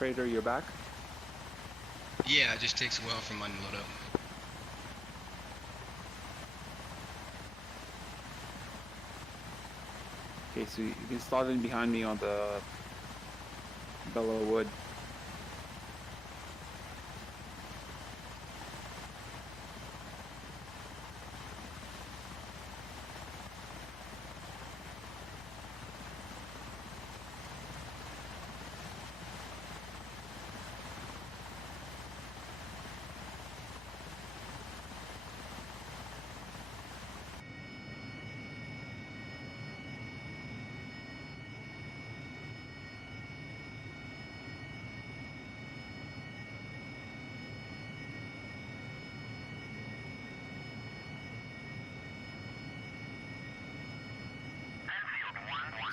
Praetor, you're back? Yeah, it just takes a while for mine to load up. Okay, so you can start in behind me on the Bellow Wood.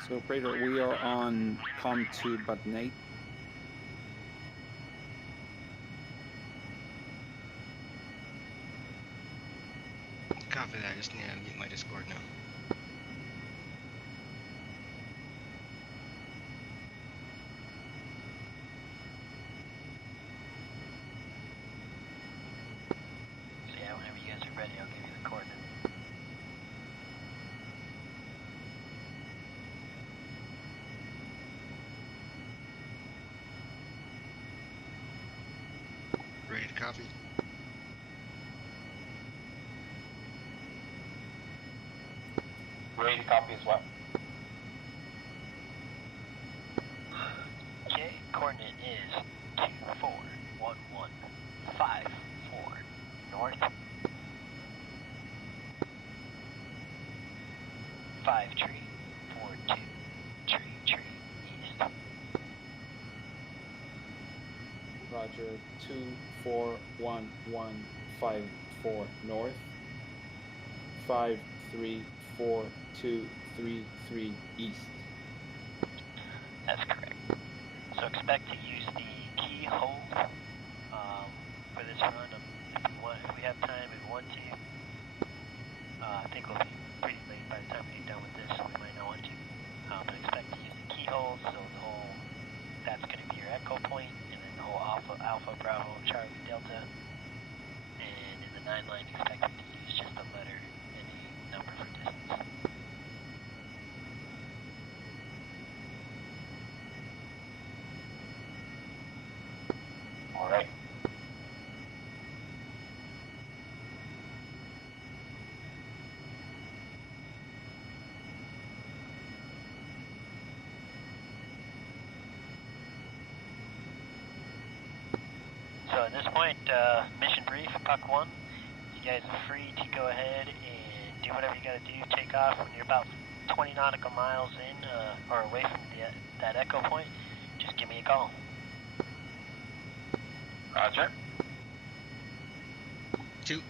So Praetor, we are on COM2 button 8. Copy that, I just need to mute my Discord now. So yeah, whenever you guys are ready, I'll give you the coordinates. Ready to copy? Ready to copy as well. Okay, coordinate is 241154 north, 5 tree, 42 tree east. Roger, 241154 north, 534233 east. That's correct. So expect to use the keyhole for this run. If we have time, if we want to. I think we'll be pretty late by the time we get done with this, so we might not want to. But expect to use the keyhole, so the whole, that's going to be your echo point, and then the whole Alpha, Bravo, Charlie, Delta. And in the 9 line, expect to use just a letter and a number for distance. All right. So at this point, mission brief, Puck 1. You guys are free to go ahead and do whatever you got to do. Take off when you're about 20 nautical miles in or away from that echo point. Just give me a call. Roger. 2.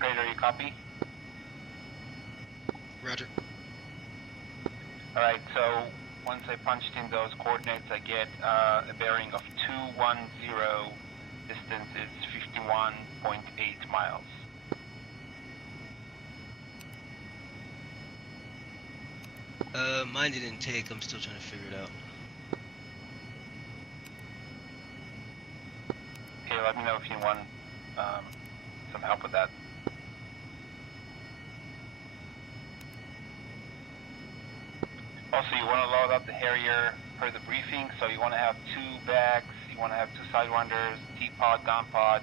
Praetor, you copy? Roger. All right, so once I punched in those coordinates, I get a bearing of 210. Distance is 51.8 miles. Mine didn't take. I'm still trying to figure it out. Okay, let me know if you want some help with that. Also, you want to load up the Harrier per the briefing, so you want to have 2 bags, you want to have 2 sidewinders, T-pod, down-pod,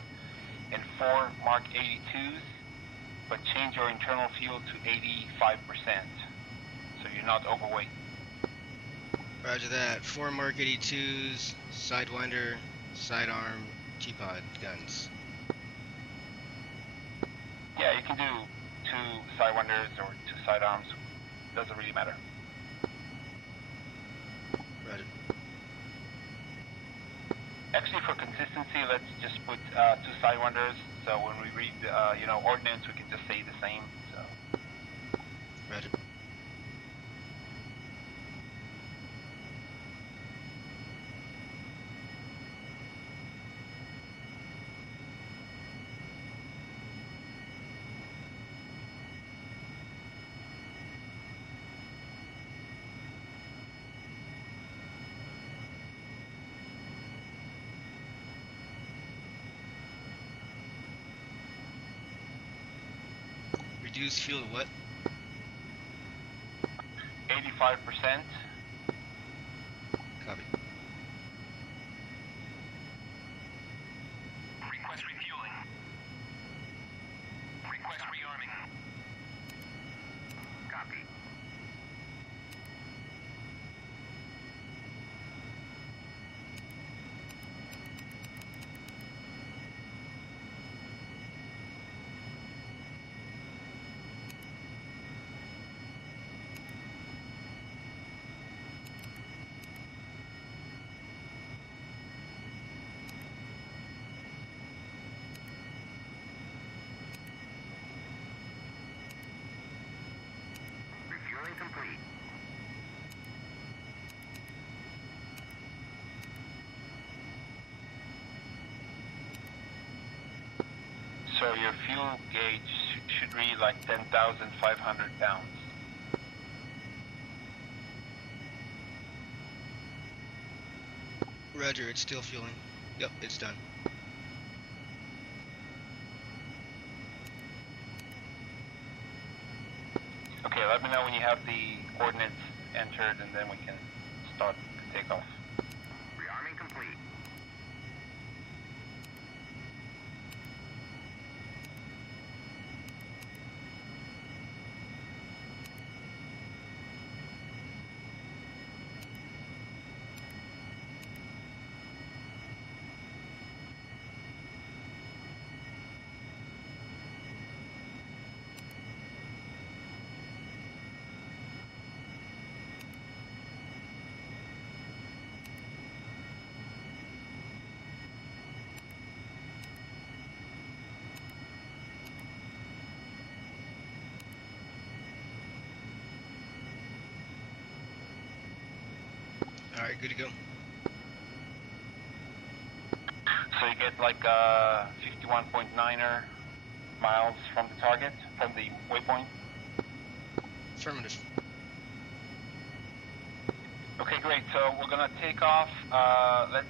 and 4 Mark 82s, but change your internal fuel to 85%, so you're not overweight. Roger that. 4 Mark 82s, Sidewinder, Sidearm, T-pod guns. Yeah, you can do 2 sidewinders or 2 sidearms, doesn't really matter. Roger. Actually, for consistency, let's just put 2 sidewinders, so when we read, ordnance, we can just say the same, so. Roger. Reduce fuel to what? 85%. Copy. Request refueling. Request rearming. Copy. Refueling complete. So your fuel gauge should read like 10,500 pounds. Roger, it's still fueling. Yep, it's done. Okay, let me know when you have the coordinates entered, and then we can start takeoff. Rearming complete. Alright, good to go. So you get like 51.9er miles from the target, from the waypoint. Affirmative. Okay, great. So we're gonna take off. Let's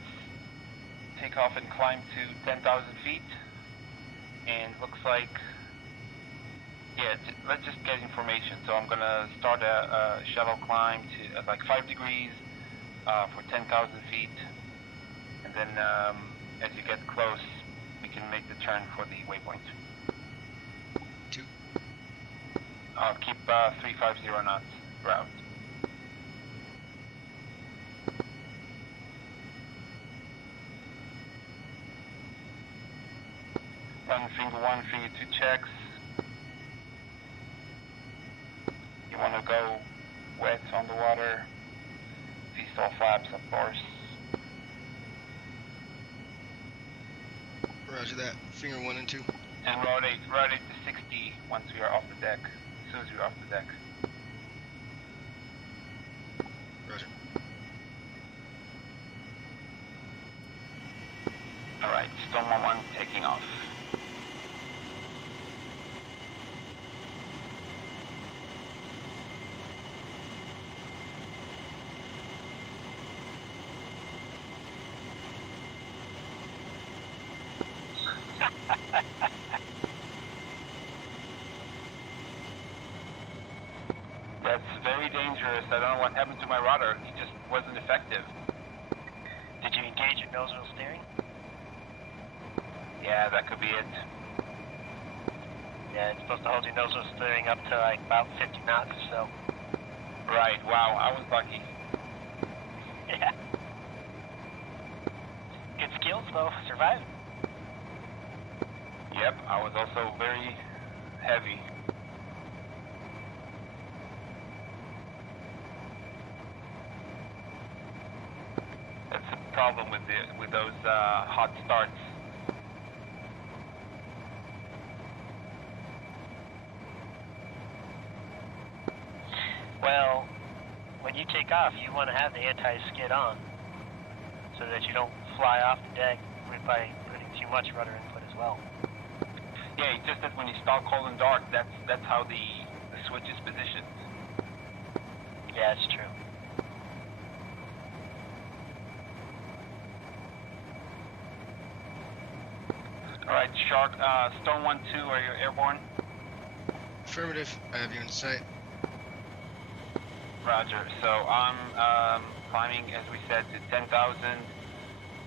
take off and climb to 10,000 feet. And looks like, yeah, let's just get information. So I'm gonna start a shallow climb to at like 5 degrees for 10,000 feet. And then as you get close, we can make the turn for the waypoint. 2. Keep 350 knots route. One finger 2 checks. You want to go wet on the water. V-stall flaps, of course. Roger that. Finger 1 and 2. And rotate to 60 once we are off the deck. As soon as we're off the deck. Roger. Alright, Stonewall 1 taking off. my rudder. He just wasn't effective. Did you engage your nose wheel steering? Yeah, that could be it. Yeah, it's supposed to hold your nose wheel steering up to like about 50 knots or so. Right, wow, I was lucky. Yeah. Good skills though, surviving. Yep, I was also very heavy. That's the problem with those hot starts. Well, when you take off, you want to have the anti-skid on so that you don't fly off the deck by putting too much rudder input as well. Yeah, it's just that when you start cold and dark, that's how the switch is positioned. Yeah, it's true. Alright, Shark, Stone 1-2, are you airborne? Affirmative. I have you in sight. Roger. So I'm climbing, as we said, to 10,000,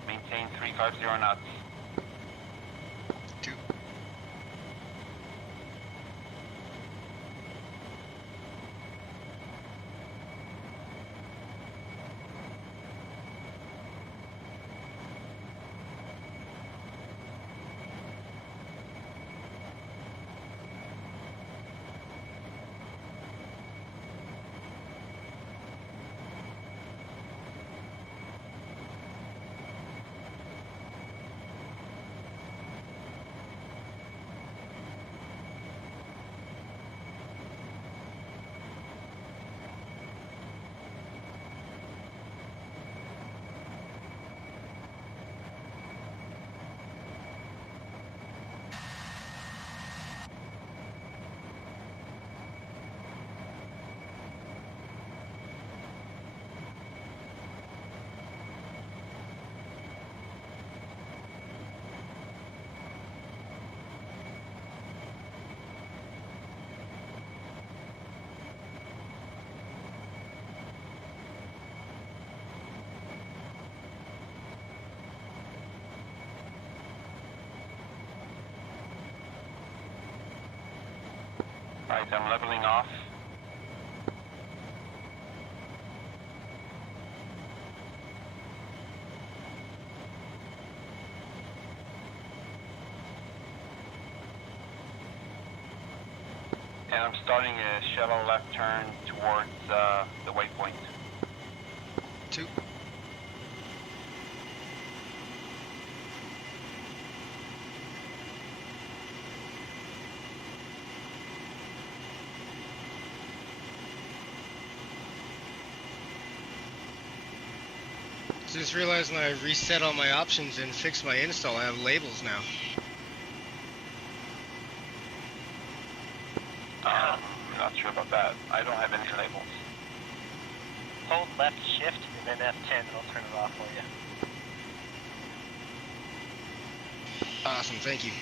maintain 350 knots. 2. Alright, I'm leveling off. And I'm starting a shallow left turn towards the waypoint. 2. Just realized when I reset all my options and fixed my install, I have labels now. I'm not sure about that. I don't have any labels. Hold left shift and then F10, it'll turn it off for you. Awesome, thank you.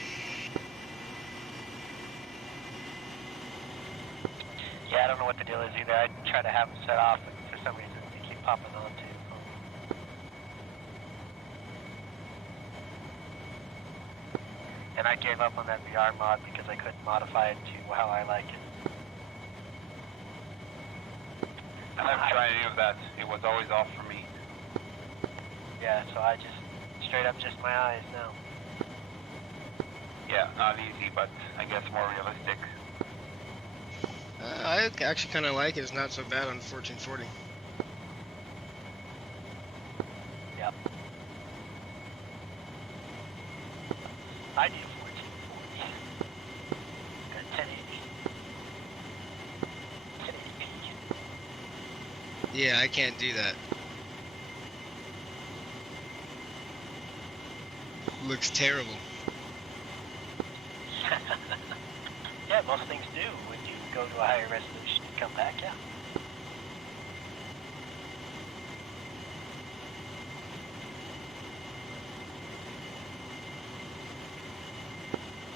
Yeah, I don't know what the deal is either. I try to have them set off, but for some reason they keep popping on too. And I gave up on that VR mod because I couldn't modify it to how I like it. I never tried any of that. It was always off for me. Yeah, so I just straight up just my eyes now. Yeah, not easy, but I guess more realistic. I actually kind of like it. It's not so bad on 1440. Yep. I do 1440. Got 1080. 1080p. Yeah, I can't do that. Looks terrible. Yeah, most things do when you go to a higher resolution and come back, yeah.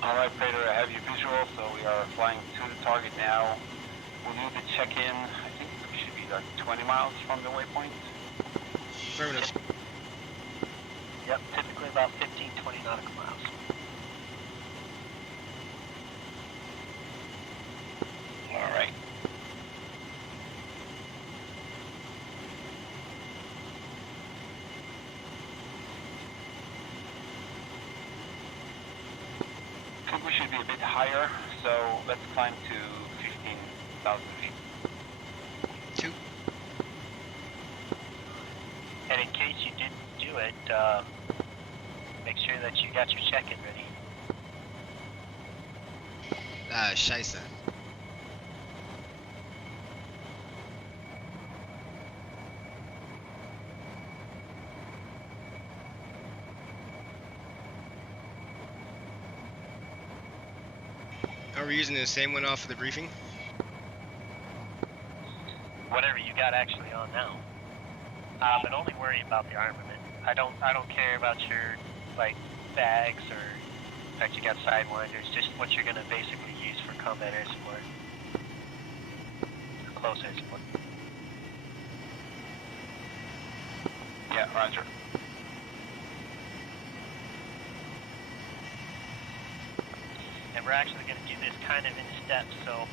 Alright, Praetor, I have you visual, so we are flying to the target now. We'll do the check-in. I think we should be like 20 miles from the waypoint. Affirmative. Yep, typically about 15, 20 nautical miles. All right. I think we should be a bit higher, so let's climb to 15,000 feet. 2. And in case you didn't do it, make sure that you got your check-in ready. Scheisse. Are we using the same one off of the briefing? Whatever you got actually on now. But only worry about the armament. I don't care about your like bags or that you got sidewinders. Just what you're gonna basically use for combat air support, close air support. Yeah, roger. And we're actually going to do this kind of in steps, so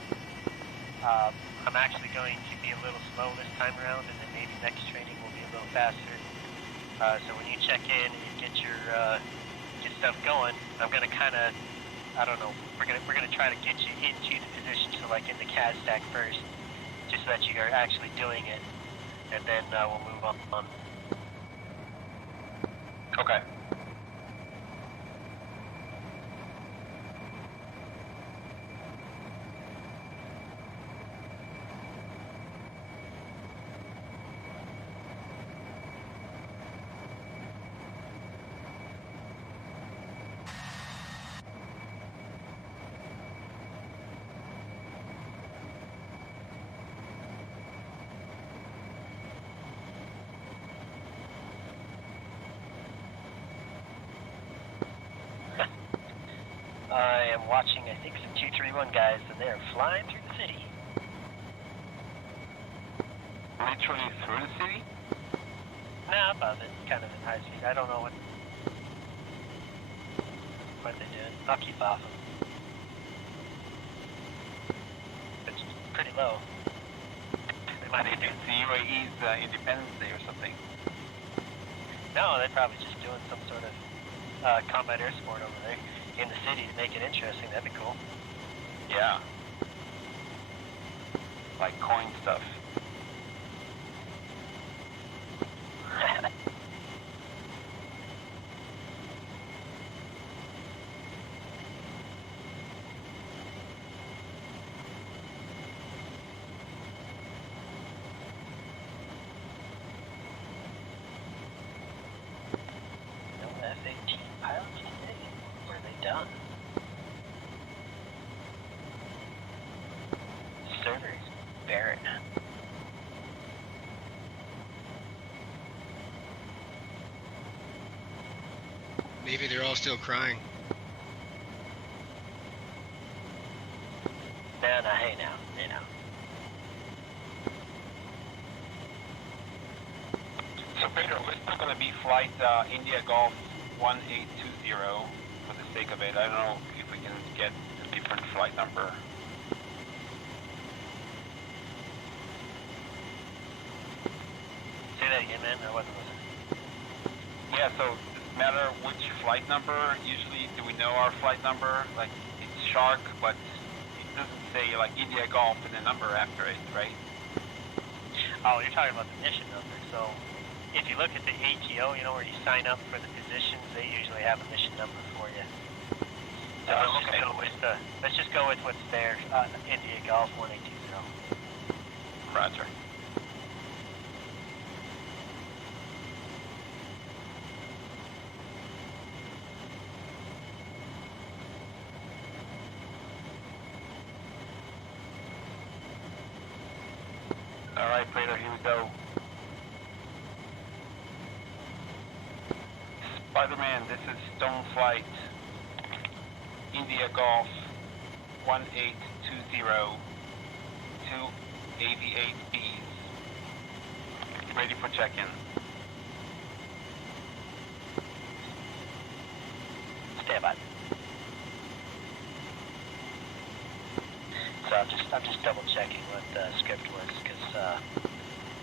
I'm actually going to be a little slow this time around, and then maybe next training will be a little faster. So when you check in and get your stuff going, I'm going to kind of, I don't know, we're going to try to get you into the position, so like in the CAS stack first, just so that you are actually doing it, and then we'll move on. Okay. I am watching, I think, some 231 guys, and they're flying through the city. Literally through the city? Nah, above it, kind of in high speed. I don't know what they're doing. I'll keep off them. It's pretty low. They might be It's the UAE's Independence Day or something. No, they're probably just doing some sort of combat air support over there in the city to make it interesting. That'd be cool. Yeah. Like coin stuff. No F-18 pilots today? Were they done? Server is barren. Maybe they're all still crying. No, hey now. So Praetor, we're still going to be flight India Golf 1820 for the sake of it. I don't know if we can get a different flight number. Say that again, man. I wasn't listening. Yeah, so does it matter which flight number? Usually, do we know our flight number? Like, it's Shark, but it doesn't say, like, India Golf and a number after it, right? Oh, you're talking about the mission number. So if you look at the ATO, you know, where you sign up for the positions, they usually have a mission number for you. So let's just go with what's there, India Golf 1820. Roger. All right, Praetor, here we go. Spider-Man, this is Stone Flight, India Golf 1820, 2 AV8Bs. Ready for check-in. Stand by. So I'm just double checking what the script was, because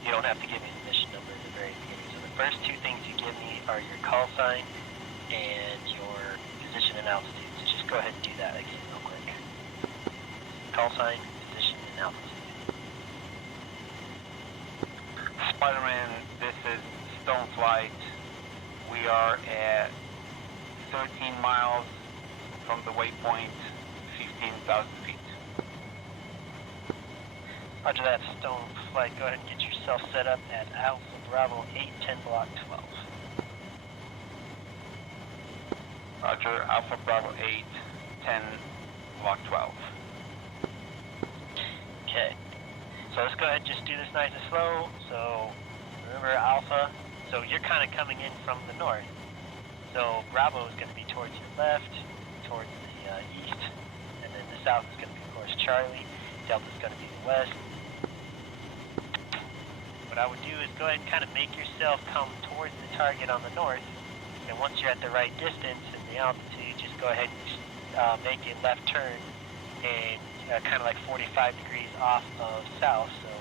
you don't have to give me the mission number at the very beginning. So the first two things you give me are your call sign and your position and altitude. So just go ahead and do that again real quick. Call sign, position, and altitude. Spider-Man, this is Stoneflight. We are at 13 miles from the waypoint, 15,000 feet. Roger that, Stoneflight. Go ahead and get yourself set up at Alpha Bravo 810 Block 12. Roger, Alpha Bravo 810 Block 12. Okay. So let's go ahead and just do this nice and slow. So remember Alpha, so you're kind of coming in from the north. So Bravo is going to be towards your left, towards the east, and then the south is going to be, of course, Charlie. Delta is going to be the west. What I would do is go ahead and kind of make yourself come towards the target on the north, and once you're at the right distance and the altitude, just go ahead and make a left turn and kind of like 45 degrees off of south. So,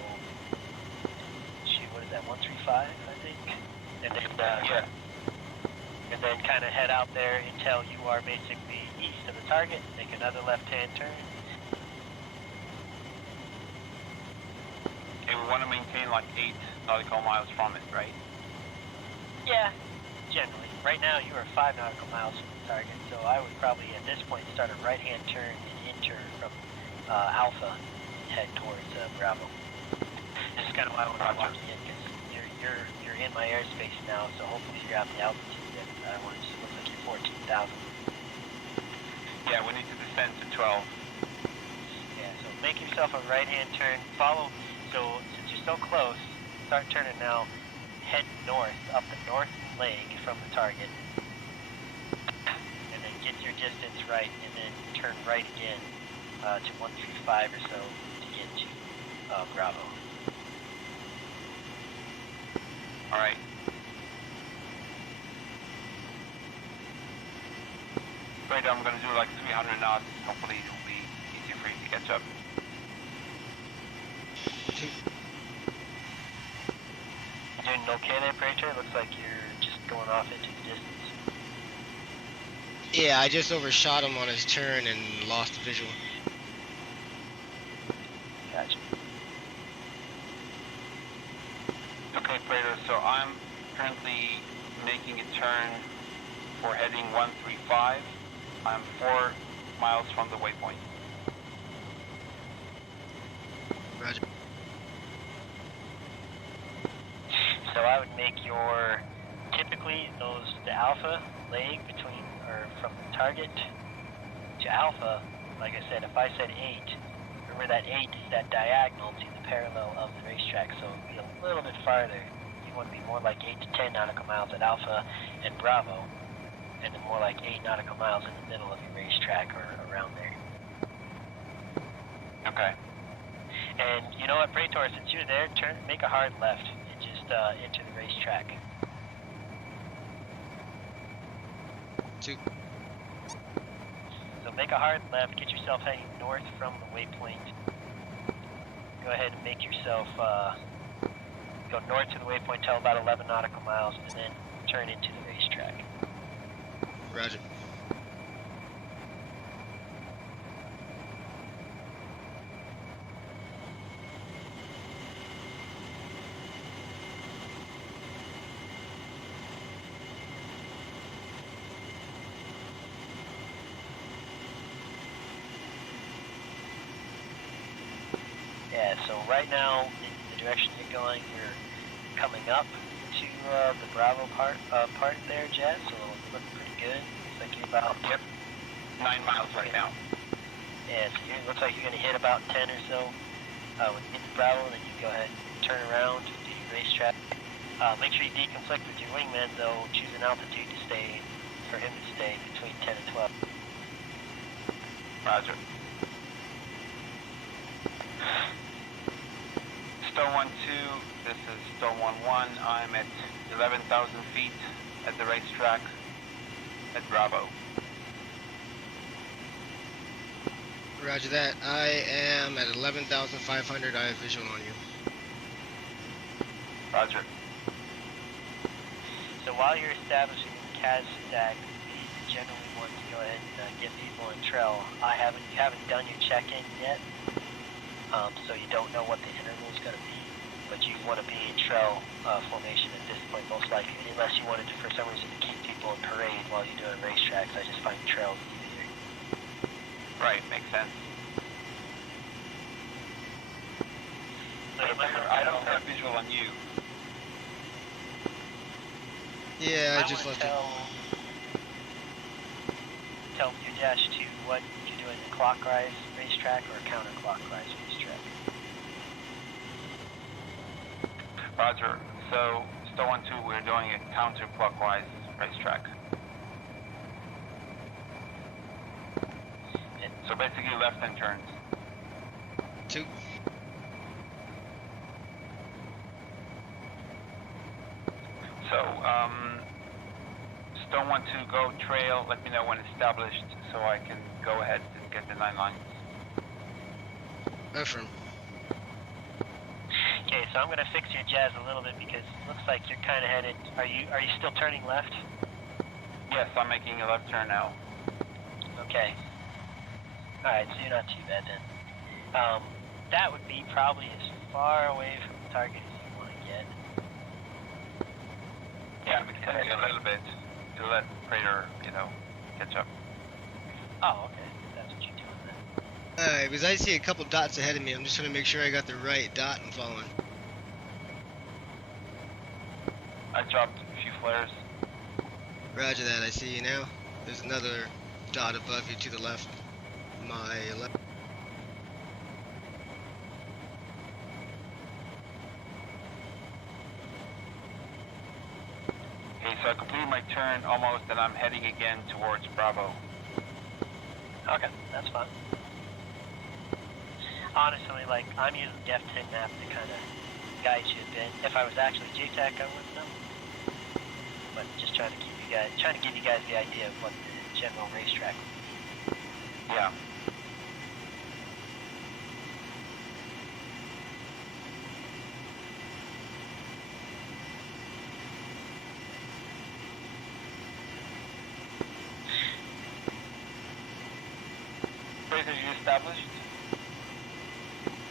shoot, what is that, 135, I think? And then, Yeah. And then kind of head out there until you are basically east of the target. Make another left-hand turn. Okay, we want to maintain like 8 nautical miles from it, right? Yeah, generally. Right now you are 5 nautical miles from the target, so I would probably at this point start a right-hand turn and enter from Alpha and head towards Bravo. This is kind of why I want to lock you in, because you're in my airspace now, so hopefully you're at the altitude that I want to. Looks like you're 14,000. Yeah, we need to descend to 12. Yeah, so make yourself a right-hand turn. Follow. So since you're so close, start turning now. Head north, up the north leg from the target, and then get your distance right, and then turn right again to 135 or so to get to Bravo. All right. Great, I'm going to do like 300 knots. Hopefully it will be easy for you to catch up. You doing okay there, Praetor? Looks like you're just going off into the distance. Yeah, I just overshot him on his turn and lost the visual. Gotcha. Okay, Praetor, so I'm currently making a turn for heading 135. I'm 4 miles from the waypoint. Roger. So I would make your, typically the Alpha leg between, or from the target to Alpha, like I said, if I said 8, remember that 8 is that diagonal to the parallel of the racetrack, so it would be a little bit farther. You want to be more like 8 to 10 nautical miles at Alpha and Bravo, and then more like 8 nautical miles in the middle of your racetrack or around there. Okay. And you know what, Praetor, since you're there, make a hard left and just enter the racetrack. 2. So make a hard left, get yourself heading north from the waypoint. Go ahead and make yourself go north to the waypoint till about 11 nautical miles, and then turn into the racetrack. Roger. Yeah, so right now, in the direction you're going, you're coming up to the Bravo part there, Jet, so it's looking pretty good. Looks like you're about... Yep. 9 miles right now. Yeah, so it looks like you're going to hit about 10 or so. When you get to Bravo, then you go ahead and turn around, do your racetrack. Make sure you deconflict with your wingman, though. Choose an altitude to stay, for him to stay between 10 and 12. Roger. Stone 1-2, this is Stone 1-1. I'm at 11,000 feet at the racetrack at Bravo. Roger that. I am at 11,500. I have visual on you. Roger. So while you're establishing the CAS stack, we generally want to go ahead and get people in trail. You haven't done your check-in yet, so you don't know what the interval is going to be, but you want to be in trail formation at this point, most likely, unless you wanted to, for some reason, to keep people in parade while you're doing racetracks. I just find trails easier. Right, makes sense. So you might I don't have visual on you. Yeah, I just left it. Tell your dash to what you're doing, a clockwise racetrack or a counterclockwise racetrack. Roger. So, Stone 1-2, we're doing a counterclockwise racetrack. So basically left-hand turns. 2. So, Stone 1-2, go trail, let me know when established so I can go ahead and get the 9 lines. Affirm. Okay, so I'm going to fix your jazz a little bit because it looks like you're kind of headed. Are you still turning left? Yes, I'm making a left turn now. Okay. Alright, so you're not too bad then. That would be probably as far away from the target as you want to get. Yeah, I'm extending a little bit to let Praetor, catch up. Oh, okay. That's what you're doing then. Alright, because I see a couple dots ahead of me. I'm just going to make sure I got the right dot I'm following. I dropped a few flares. Roger that, I see you now. There's another dot above you to the left. My left. Okay, so I completed my turn almost, and I'm heading again towards Bravo. Okay, that's fine. Honestly, I'm using the F10 map to kind of guide you a bit. If I was actually JTAC, I wouldn't know. But just trying to give you guys the idea of what the general racetrack would be. Yeah. Praetor, you established?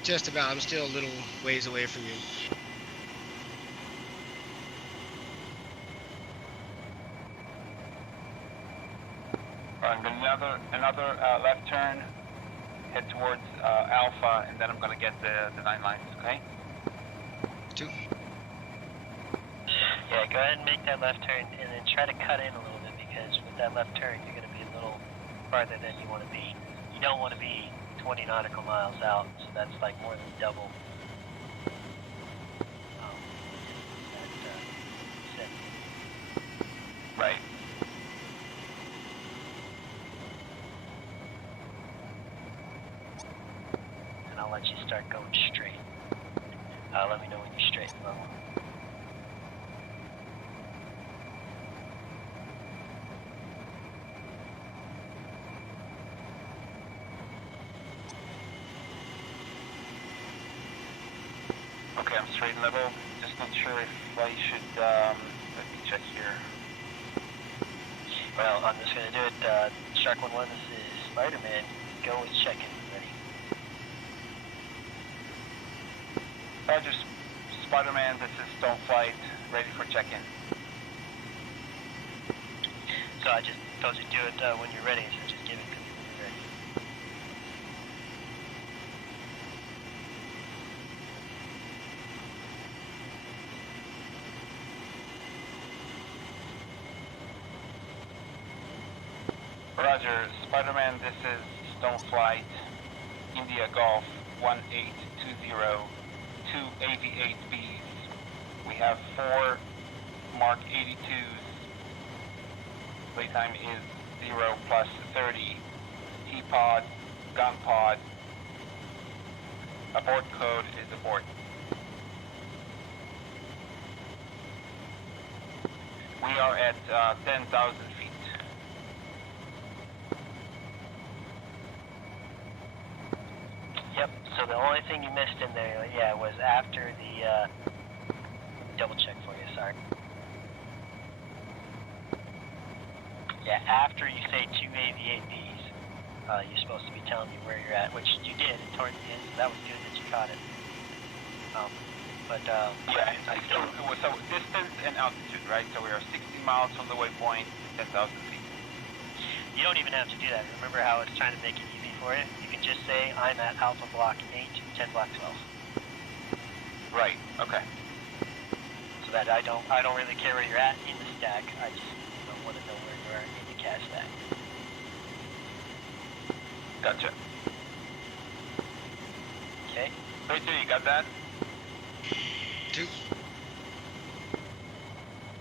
Just about. I'm still a little ways away from you. I'm going another left turn, head towards Alpha, and then I'm going to get the 9 lines, okay? 2. Yeah, go ahead and make that left turn, and then try to cut in a little bit, because with that left turn, you're going to be a little farther than you want to be. You don't want to be 20 nautical miles out, so that's like more than double. Right. And I'll let you start going straight. Let me know when you're straight and level. Okay, I'm straight and level. Just not sure if I should, let me check here. Well, I'm just going to do it. Shark 1-1, this is Spider-Man. Go with check-in. Ready? Roger, Spider-Man, this is Stoneflight, ready for check-in. So I just told you to do it when you're ready, so just give it to me when you're ready. Roger, Spider-Man, this is Stoneflight, India Golf 1820, 2 AV-8Bs. We have 4 Mark 82s. Playtime is 0 plus 30. T-pod, gun pod. Abort code is abort. We are at 10,000 feet. Yep, so the only thing you missed in there, yeah, was after the, double check for you, sorry. Yeah, after you say 2 AVABs, you're supposed to be telling me where you're at, which you did towards the end, so that was good that you caught it. Yeah, so distance and altitude, right? So we are 60 miles from the waypoint, 10,000 feet. You don't even have to do that. Remember how I was trying to make it easy for you? You can just say, I'm at Alpha Block 8, 10 Block 12. Right, okay. So that I don't really care where you're at in the stack. I just want to know where you are in the CAS stack. Gotcha. Okay. Praetor, you got that? 2.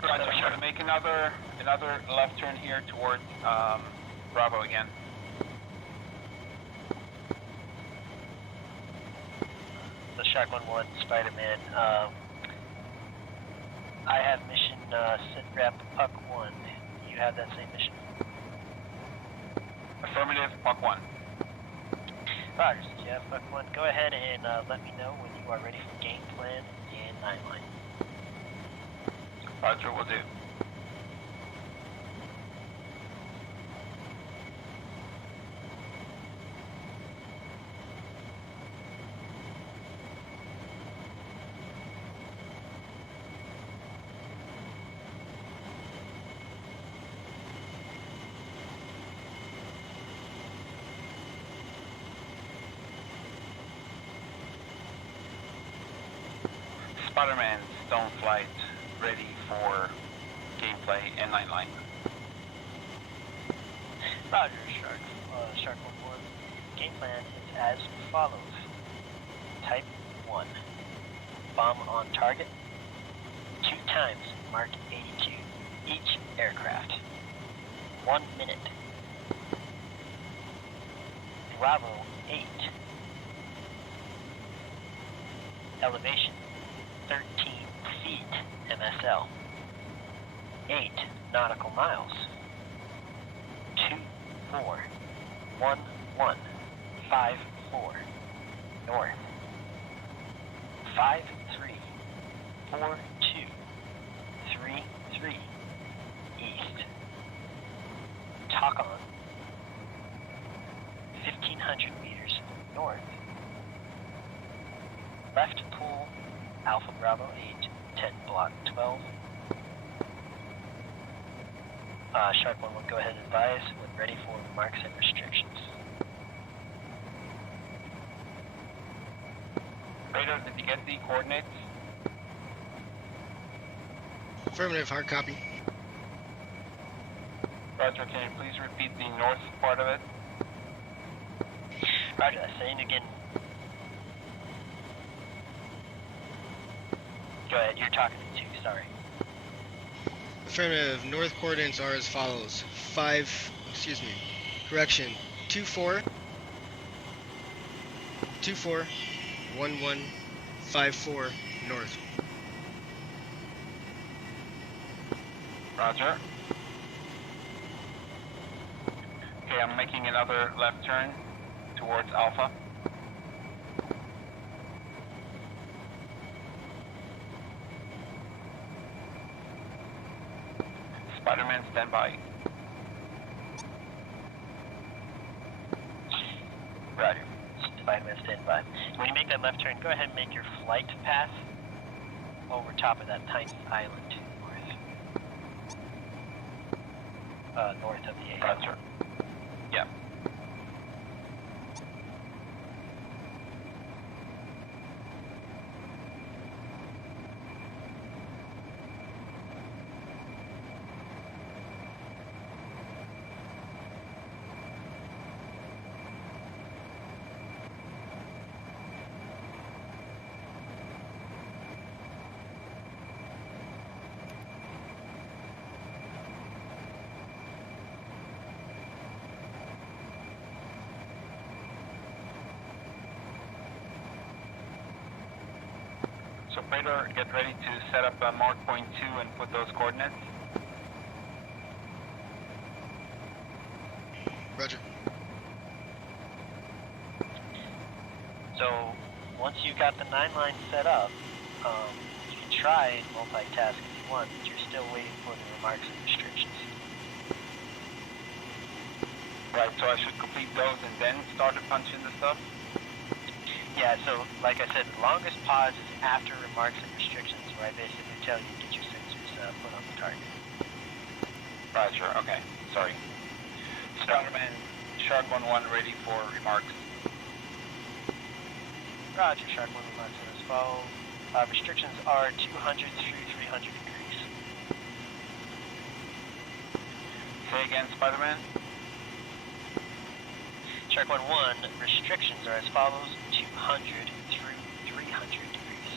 Roger, I'm going to make another left turn here towards Bravo again. So Shark 1-1, Spider-Man. I have mission sit rep Puck 1. You have that same mission. Affirmative, Puck 1. Rogers, yeah, Puck 1. Go ahead and let me know when you are ready for game plan and 9-line. Roger, will do. Spider-Man, Stone Flight, ready for gameplay and 9-line. Roger, Shark 1-1. Game plan is as follows. Type 1. Bomb on target. 2 times Mark 82 each aircraft. 1 minute. Bravo 8. Elevation 13 feet MSL. 8 nautical miles. 241154 north. 534233 east. Talk on 1500 meters north. Left pool Alpha Bravo 8, 10 Block 12. Shark 1-1, go ahead and advise when ready for remarks and restrictions. Praetor, did you get the coordinates? Affirmative, hard copy. Roger, can you please repeat the north part of it? Roger, saying again. Go ahead, you're talking to 2, sorry. Affirmative, north coordinates are as follows. 241154 north. Roger. Okay, I'm making another left turn towards Alpha. Spider-Man, stand by. Roger. Spider-Man, stand by. When you make that left turn, go ahead and make your flight path over top of that tiny island north of the 8. Roger. Yeah. So Praetor, get ready to set up Mark point 2 and put those coordinates. So once you've got the 9-line set up, you can try and multitask if you want, but you're still waiting for the remarks and restrictions. Right, so I should complete those and then start to punch in the stuff? Yeah, so like I said, the longest pause is after remarks and restrictions, where I basically tell you to get your sensors put on the target. Roger, okay, sorry. Spider-Man, Shark 1-1 ready for remarks. Roger, Shark 1 remarks are as follows. Restrictions are 200 through 300 degrees. Say again, Spider-Man? Shark 1-1, restrictions are as follows, 200 through 300 degrees.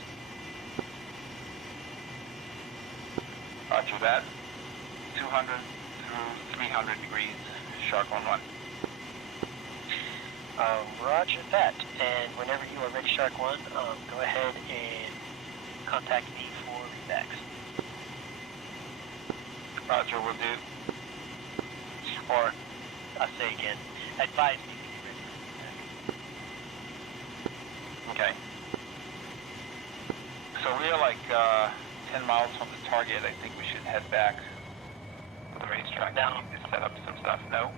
Roger that. 200 through 300 degrees, Shark 1-1. Roger that. And whenever you are ready, Shark 1, go ahead and contact me for readbacks. Roger, will do. Or, I'll say again, advise me to be ready for readback. Okay. So we are like 10 miles from the target. I think we should head back to the racetrack No. to set up some stuff. No?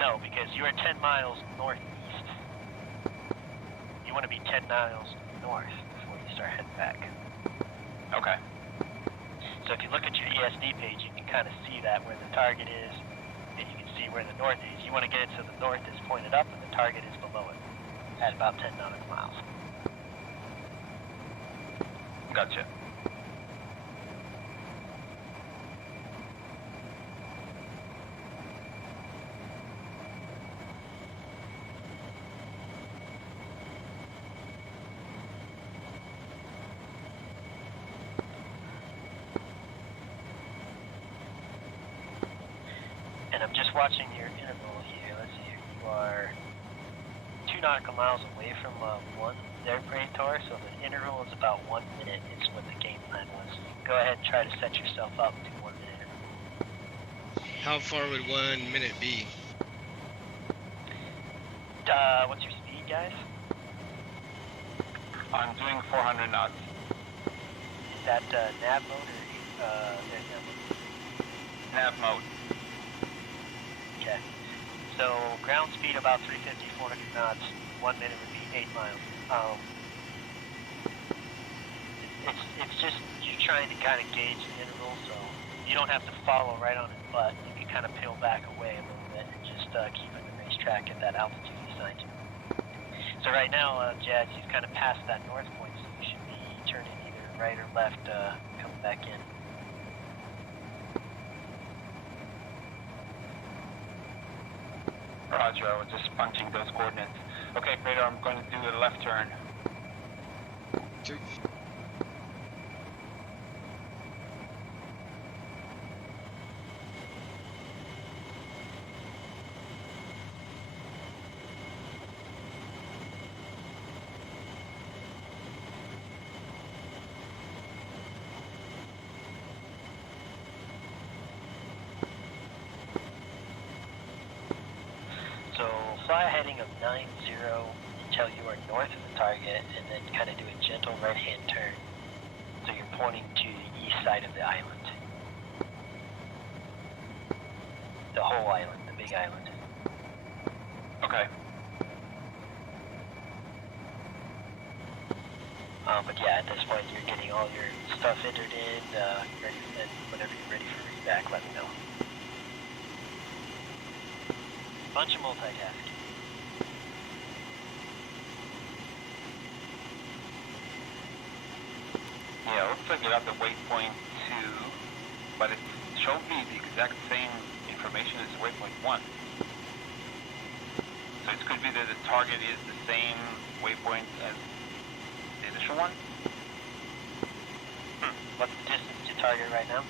No, because you are 10 miles northeast. You want to be 10 miles north before you start heading back. Okay. So if you look at your ESD page, you can kind of see that where the target is, and you can see where the north is. You want to get it so the north is pointed up and the target is below it, at about 10 nautical miles. Gotcha. And I'm just watching your interval here. Let's see, you are 2 nautical miles away from 1 there, Praetor, so the interval is about 1 minute is what the game plan was. Go ahead and try to set yourself up to 1 minute interval. How far would 1 minute be? What's your speed, guys? I'm doing 400 knots. Is that nav mode or there's nav mode? Nav mode. Okay. So ground speed about 350, 400 knots. 1 minute would be 8 miles. It's just you trying to kind of gauge the interval, so you don't have to follow right on his butt. You can kind of peel back away a little bit and just keep in the racetrack at that altitude he signed you. So right now, Jazz, you've kind of passed that north point, so you should be turning either right or left coming back in. Roger, I was just punching those coordinates. Okay, Praetor, I'm going to do a left turn. Two. So fly a heading of 90 until you are north of the target, and then kind of do a gentle right-hand turn. So you're pointing to the east side of the island. The whole island, the big island. Okay. But yeah, at this point you're getting all your stuff entered in, ready, and whenever you're ready for readback, let me know. Bunch of multitasking. Yeah, it looks like you're at the Waypoint 2, but it showed me the exact same information as Waypoint 1. So it could be that the target is the same waypoint as the initial one? What's the distance to target right now?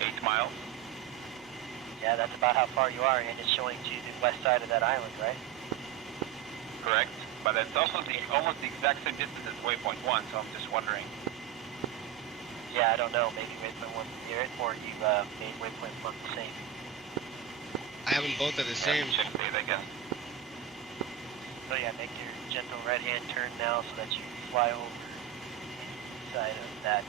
8 miles. Yeah, that's about how far you are, and it's showing to the west side of that island, right? Correct. But it's also almost the exact same distance as Waypoint 1, so I'm just wondering. Yeah, I don't know. Maybe Waypoint 1's near it, or you made Waypoint 1 the same. I have them both at the same. Check data again. So yeah, make your gentle right-hand turn now so that you fly over the side of that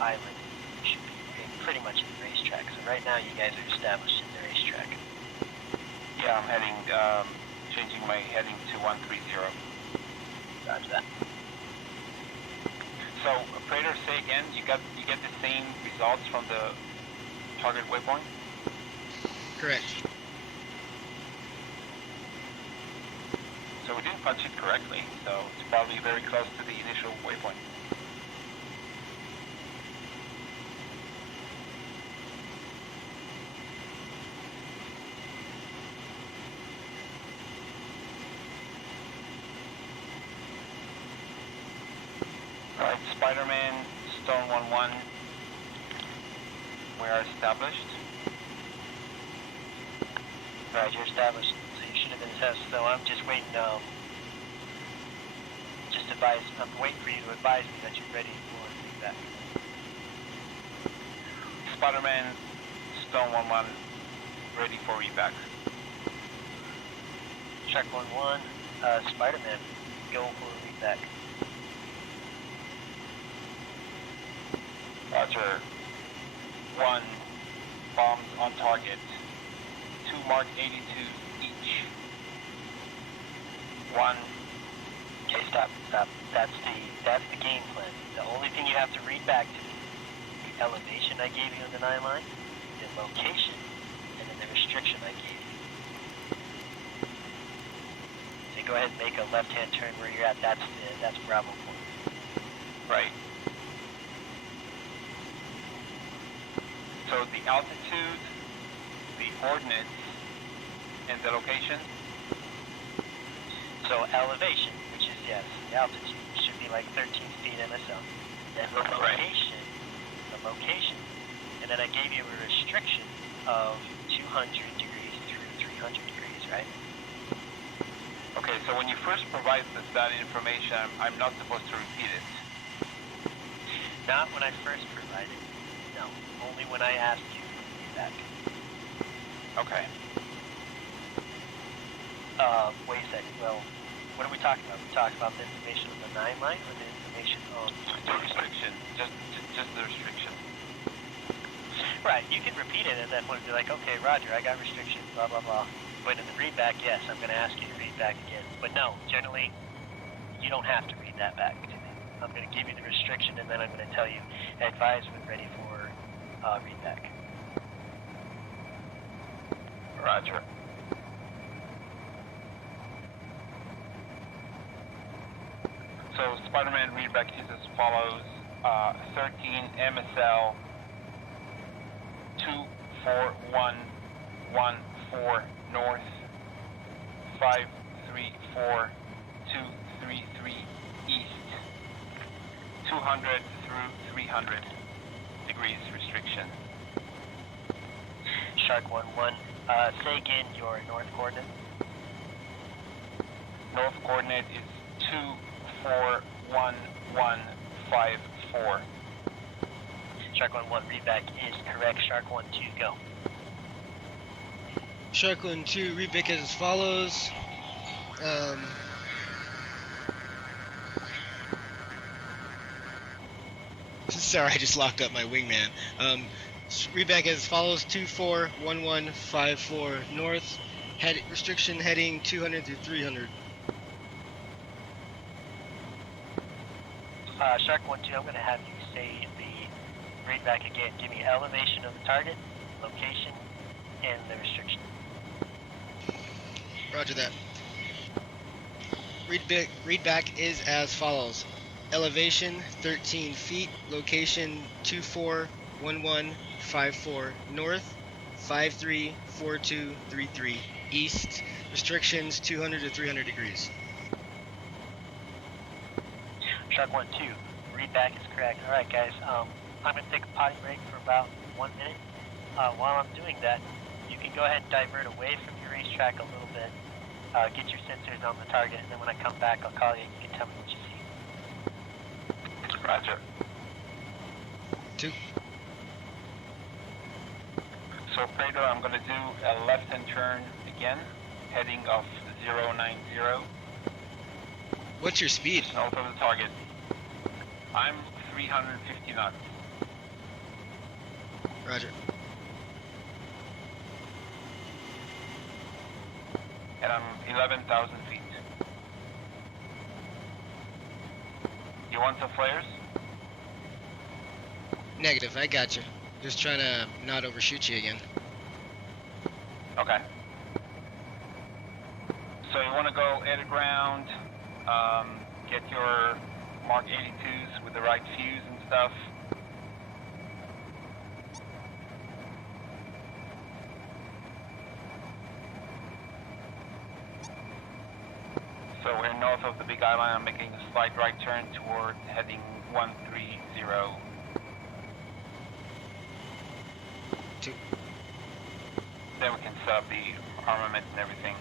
island. You should be pretty much in the racetrack. So right now you guys are established in the racetrack. Yeah, I'm heading, changing my heading to 130. Roger that. So, Praetor, say again, you get the same results from the target waypoint? Correct. So we didn't punch it correctly, so it's probably very close to the initial waypoint. Alright, Spider-Man, Stone 1-1, we are established. Right, you're established. So you should have been established. So I'm just waiting, I'm waiting for you to advise me that you're ready for feedback. Spider-Man, Stone 1-1, ready for readback. Shark 1-1, Spider-Man, go for readback. Roger. 1, bombs on target. 2 Mark 82 each. 1. Okay, stop. That's the game plan. The only thing you have to read back to me, the elevation I gave you on the 9 line, the location, and then the restriction I gave you. So you go ahead and make a left-hand turn where you're at. That's Bravo point. Right. So the altitude, the coordinates, and the location? So elevation, which is, yes, the altitude, should be like 13 feet MSL. Then the location, and then I gave you a restriction of 200 degrees through 300 degrees, right? Okay, so when you first provide that information, I'm not supposed to repeat it. Not when I first provided it. No, only when I asked you for feedback. Okay. Wait a second. Well, what are we talking about? We talking about the information on the 9 line or the information on The restriction. Just the restriction. Right, you can repeat it at that point and be like, okay, Roger, I got restrictions, blah, blah, blah. But in the readback, yes, I'm going to ask you to read back again. But no, generally, you don't have to read that back to me. I'm going to give you the restriction, and then I'm going to tell you, advise when ready for readback. Roger. So Spider-Man readback is as follows: 13 MSL 24114 north 534233 east 200 through 300 degrees restriction. Shark 1-1, say again your north coordinate. North coordinate is 241154. Shark 1-1, readback is correct. Shark 1-2, go. Shark 1-2, readback as follows. Sorry, I just locked up my wingman. Readback as follows: 241154 north. Restriction heading 200 to 300. Shark 1-2, I'm going to have you say the readback again. Give me elevation of the target, location, and the restriction. Roger that. Readback is as follows: elevation 13 feet, location 241154 north, 534233 east, restrictions 200 to 300 degrees. Shark 1-2, readback is correct. All right, guys. I'm going to take a potty break for about 1 minute. While I'm doing that, you can go ahead and divert away from your racetrack a little bit. Get your sensors on the target, and then when I come back, I'll call you and you can tell me what you see. Roger. 2. So Praetor, I'm going to do a left-hand turn again, heading of 090. What's your speed? North of the target. I'm 350 knots. Roger. And I'm 11,000 feet. You want some flares? Negative, I got you. Just trying to not overshoot you again. Okay. So you want to go air to ground, get your Mark 82s with the right fuse and stuff. So we're north of the Big Island. I'm making a slight right turn toward heading 130. Two. Then we can set up the armament and everything.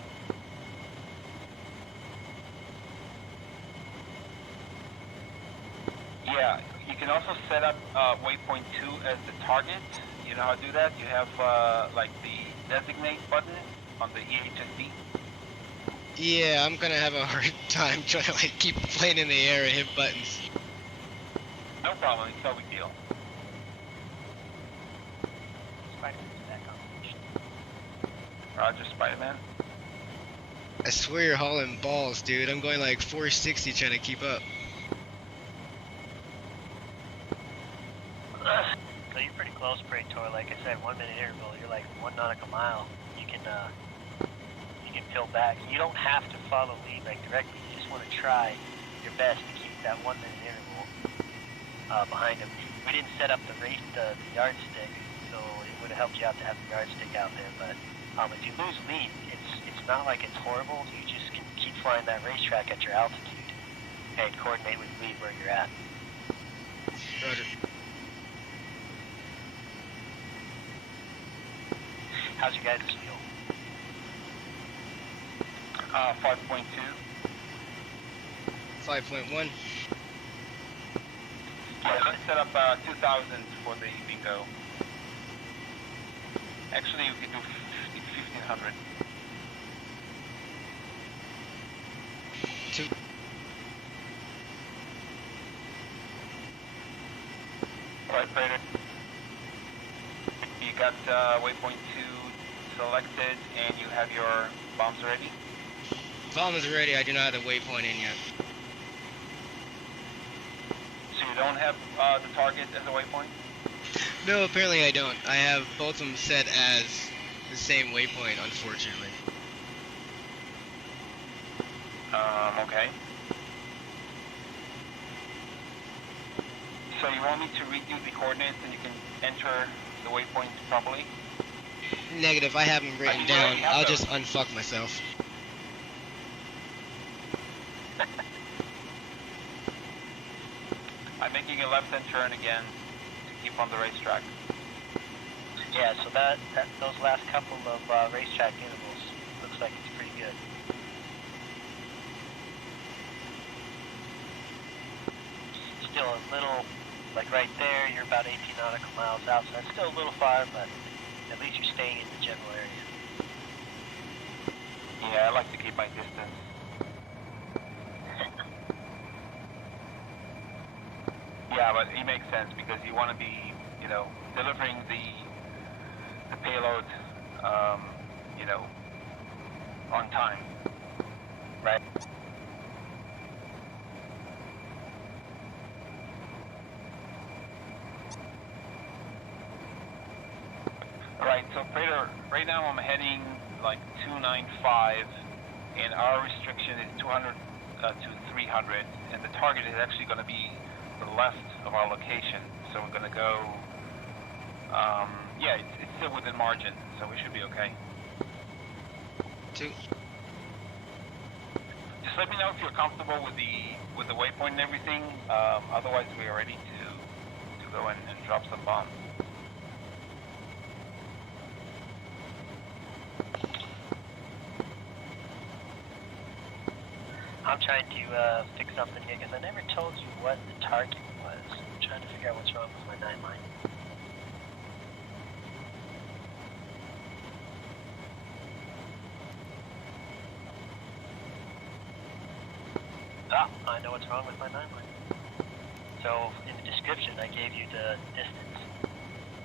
Yeah, you can also set up Waypoint 2 as the target. You know how to do that? You have like the designate button on the EHSD. Yeah, I'm gonna have a hard time trying to like keep playing in the air and hit buttons. No problem, it's no big deal. Spider-Man's back on the mission. Roger, Spider-Man. I swear you're hauling balls, dude. I'm going like 460 trying to keep up. So you're pretty close, Praetor. Like I said, 1 minute interval. You're like 1 nautical mile. You can fill back. You don't have to follow lead like directly. You just want to try your best to keep that 1 minute interval behind him. We didn't set up the yardstick, so it would have helped you out to have the yardstick out there. But if you lose lead, it's not like it's horrible. You just can keep flying that racetrack at your altitude and coordinate with lead where you're at. Roger. How's your guys' fuel? 5.2. 5.1. Yeah, let's set up 2,000 for the bingo. Actually, we could do 1,500. 2. Alright, Praetor. You got Waypoint 2 selected and you have your bombs ready? Bomb is ready. I do not have the waypoint in yet. So you don't have the target as a waypoint? No, apparently I don't. I have both of them set as the same waypoint, unfortunately. Okay. So you want me to read you the coordinates and you can enter the waypoint properly? Negative, I have them written you down. already have I'll those. just unfuck myself. I'm making a left-hand turn again to keep on the racetrack. Yeah, so those last couple of racetrack intervals looks like it's pretty good. Still a little, like right there, you're about 18 nautical miles out, so that's still a little far, but at least you're staying in the general area. Yeah, I like to keep my distance. Yeah, but it makes sense because you want to be, delivering the payload, on time, right? Alright, so Praetor, right now I'm heading like 295, and our restriction is 200 to 300, and the target is actually going to be to the left of our location. So we're going to go, yeah, it's still within margin, so we should be okay. 2. Just let me know if you're comfortable with the waypoint and everything. Otherwise, we are ready to go and drop some bombs. I'm trying to fix something here because I never told you what the target was. I'm trying to figure out what's wrong with my 9-line. Ah, I know what's wrong with my timeline. So in the description, I gave you the distance.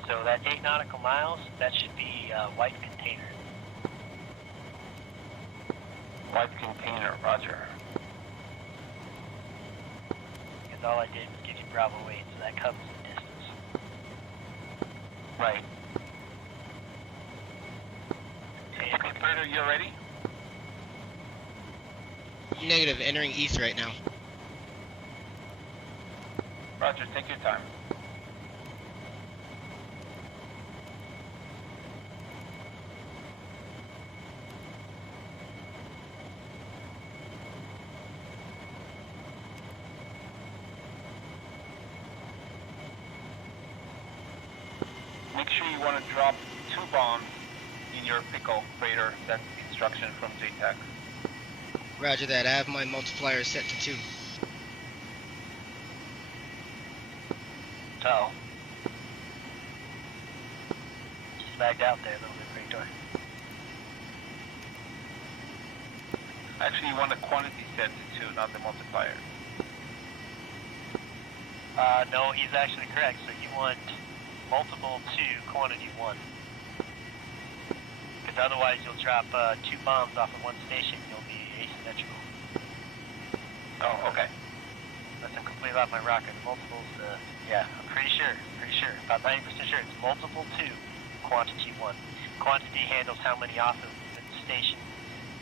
So that 8 nautical miles, that should be a white container. White container, roger. Because all I did was give you Bravo weight, so that covers the distance. Right. And Praetor, you ready? Negative, entering east right now. Roger, take your time. Make sure you want to drop 2 bombs in your Pickle, Praetor. That's the instruction from JTAC. Roger that, I have my multiplier set to 2. so, just bagged out there a little bit, Praetor. Actually, you want the quantity set to 2, not the multiplier. No, he's actually correct. So you want multiple 2, quantity 1. Because otherwise you'll drop 2 bombs off of one station. You'll be asymmetrical. Oh, okay. Doesn't complete off my rocket. Multiples, yeah, I'm pretty sure. About 90% sure. It's multiple 2, quantity 1. Quantity handles how many off of the station.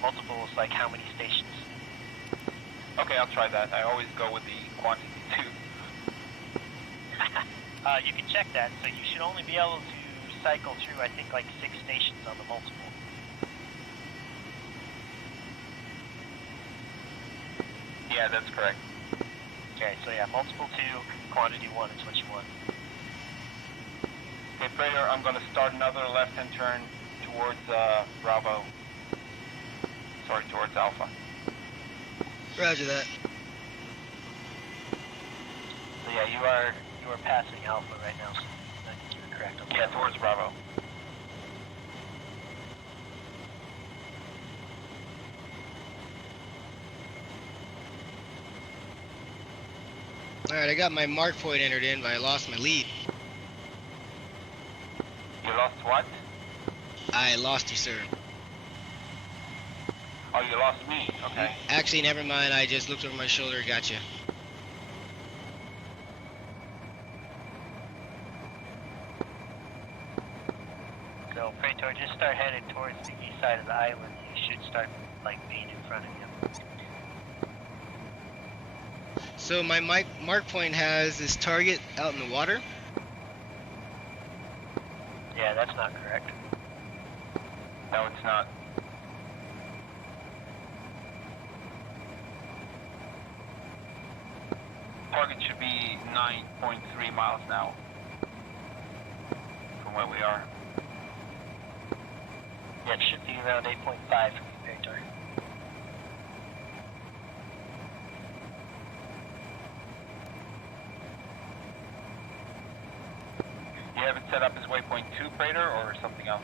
Multiple is like how many stations. Okay, I'll try that. I always go with the quantity 2. You can check that. So you should only be able to cycle through, I think, like 6 stations on the multiple. Yeah, that's correct. Okay, so yeah, multiple 2, quantity 1 is what you want. Okay, Praetor, I'm going to start another left-hand turn towards Bravo. Sorry, towards Alpha. Roger that. So yeah, you are passing Alpha right now. So I think you were correct. Okay. Yeah, towards Bravo. Alright, I got my mark point entered in, but I lost my lead. You lost what? I lost you, sir. Oh, you lost me. Okay. Actually, never mind, I just looked over my shoulder, gotcha. So Praetor, just start headed towards the east side of the island. You should start like being in front of you. So my mark point has this target out in the water. Yeah, that's not correct. No, it's not. Target should be 9.3 miles now from where we are. Yeah, it should be around 8.5 from you, Praetor. You have it set up as waypoint 2, Praetor, or something else?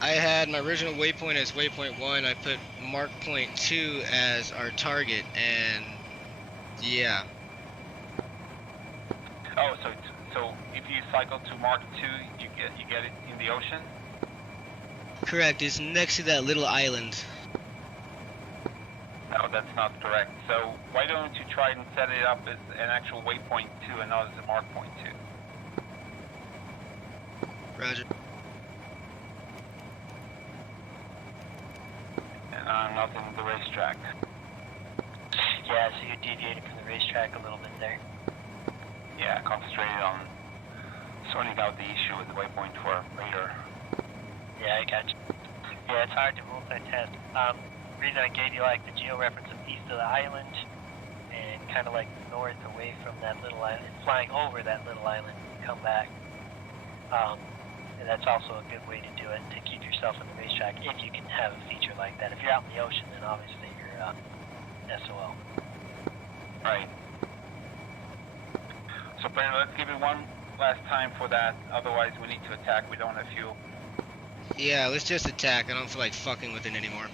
I had my original waypoint as waypoint 1. I put mark point 2 as our target, and yeah. Oh, so if you cycle to Mark 2, you get it in the ocean? Correct, it's next to that little island. No, that's not correct. So why don't you try and set it up as an actual waypoint 2 and not as a mark point 2? Roger. And I'm not in the racetrack. Yeah, so you deviated from the racetrack a little bit there. Yeah, concentrated on sorting out the issue with the waypoint for later. Yeah, I got you. Yeah, it's hard to multitask. Reason I gave you like the geo-reference of east of the island and kind of like north away from that little island, flying over that little island and come back. And that's also a good way to do it, to keep yourself in the racetrack if you can have a feature like that. If you're out in the ocean, then obviously you're SOL. Right. So, Praetor, let's give it one last time for that. Otherwise, we need to attack. We don't have fuel. Yeah, let's just attack. I don't feel like fucking with it anymore.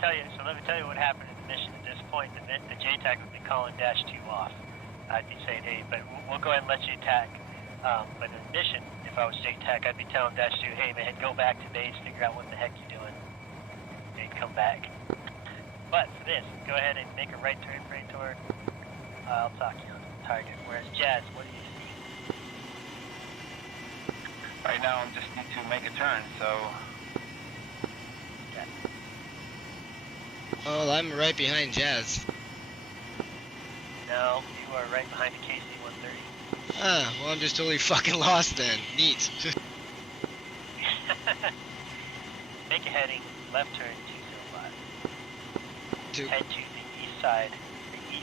tell you. So let me tell you what happened in the mission. At this point, the JTAC would be calling -2 off. I'd be saying, hey, but we'll go ahead and let you attack. But in the mission, if I was JTAC, I'd be telling -2, hey man, go back to base, figure out what the heck you're doing. They'd come back. But for this, go ahead and make a right turn, Praetor. I'll talk you on the target. Whereas Jazz, what do you see? Right now, I just need to make a turn, so... Okay. Well, I'm right behind Jazz. No, you are right behind the KC-130. Ah, well, I'm just totally fucking lost then. Neat. Make a heading, left turn 205. Head to the east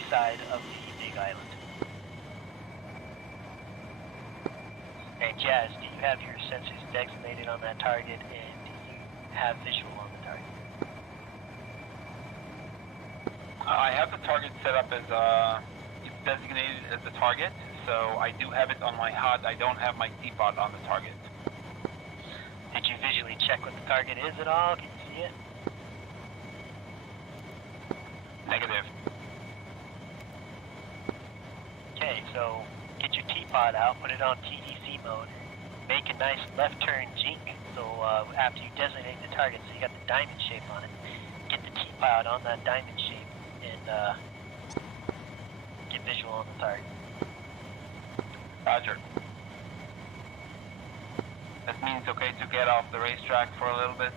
side of the big island. And Jazz, do you have your sensors designated on that target, and do you have visual on the target? I have the target set up as, it's designated as the target, so I do have it on my HUD. I don't have my teapot on the target. Did you visually check what the target is at all? Can you see it? Negative. Okay, so get your teapot out, put it on TEC mode, make a nice left turn jink. So after you designate the target, so you got the diamond shape on it, get the teapot on that diamond shape and get visual on the target. Roger. That means okay to get off the racetrack for a little bit?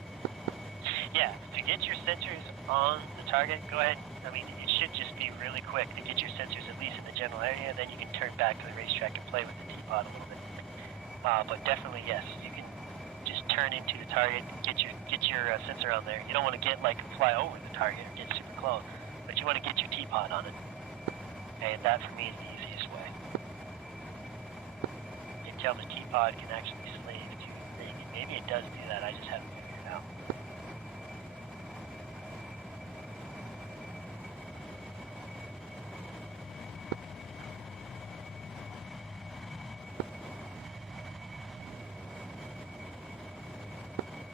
Yeah, to get your sensors on the target, go ahead. I mean, it should just be really quick to get your sensors at least in the general area, then you can turn back to the racetrack and play with the teapot a little bit. But definitely, yes, you can just turn into the target, get your sensor on there. You don't want to get like fly over the target or get super close, but you want to get your teapot on it. And that for me is the easiest way. You tell the teapot can actually slave to the thing, and maybe it does do that. I just haven't figured it out.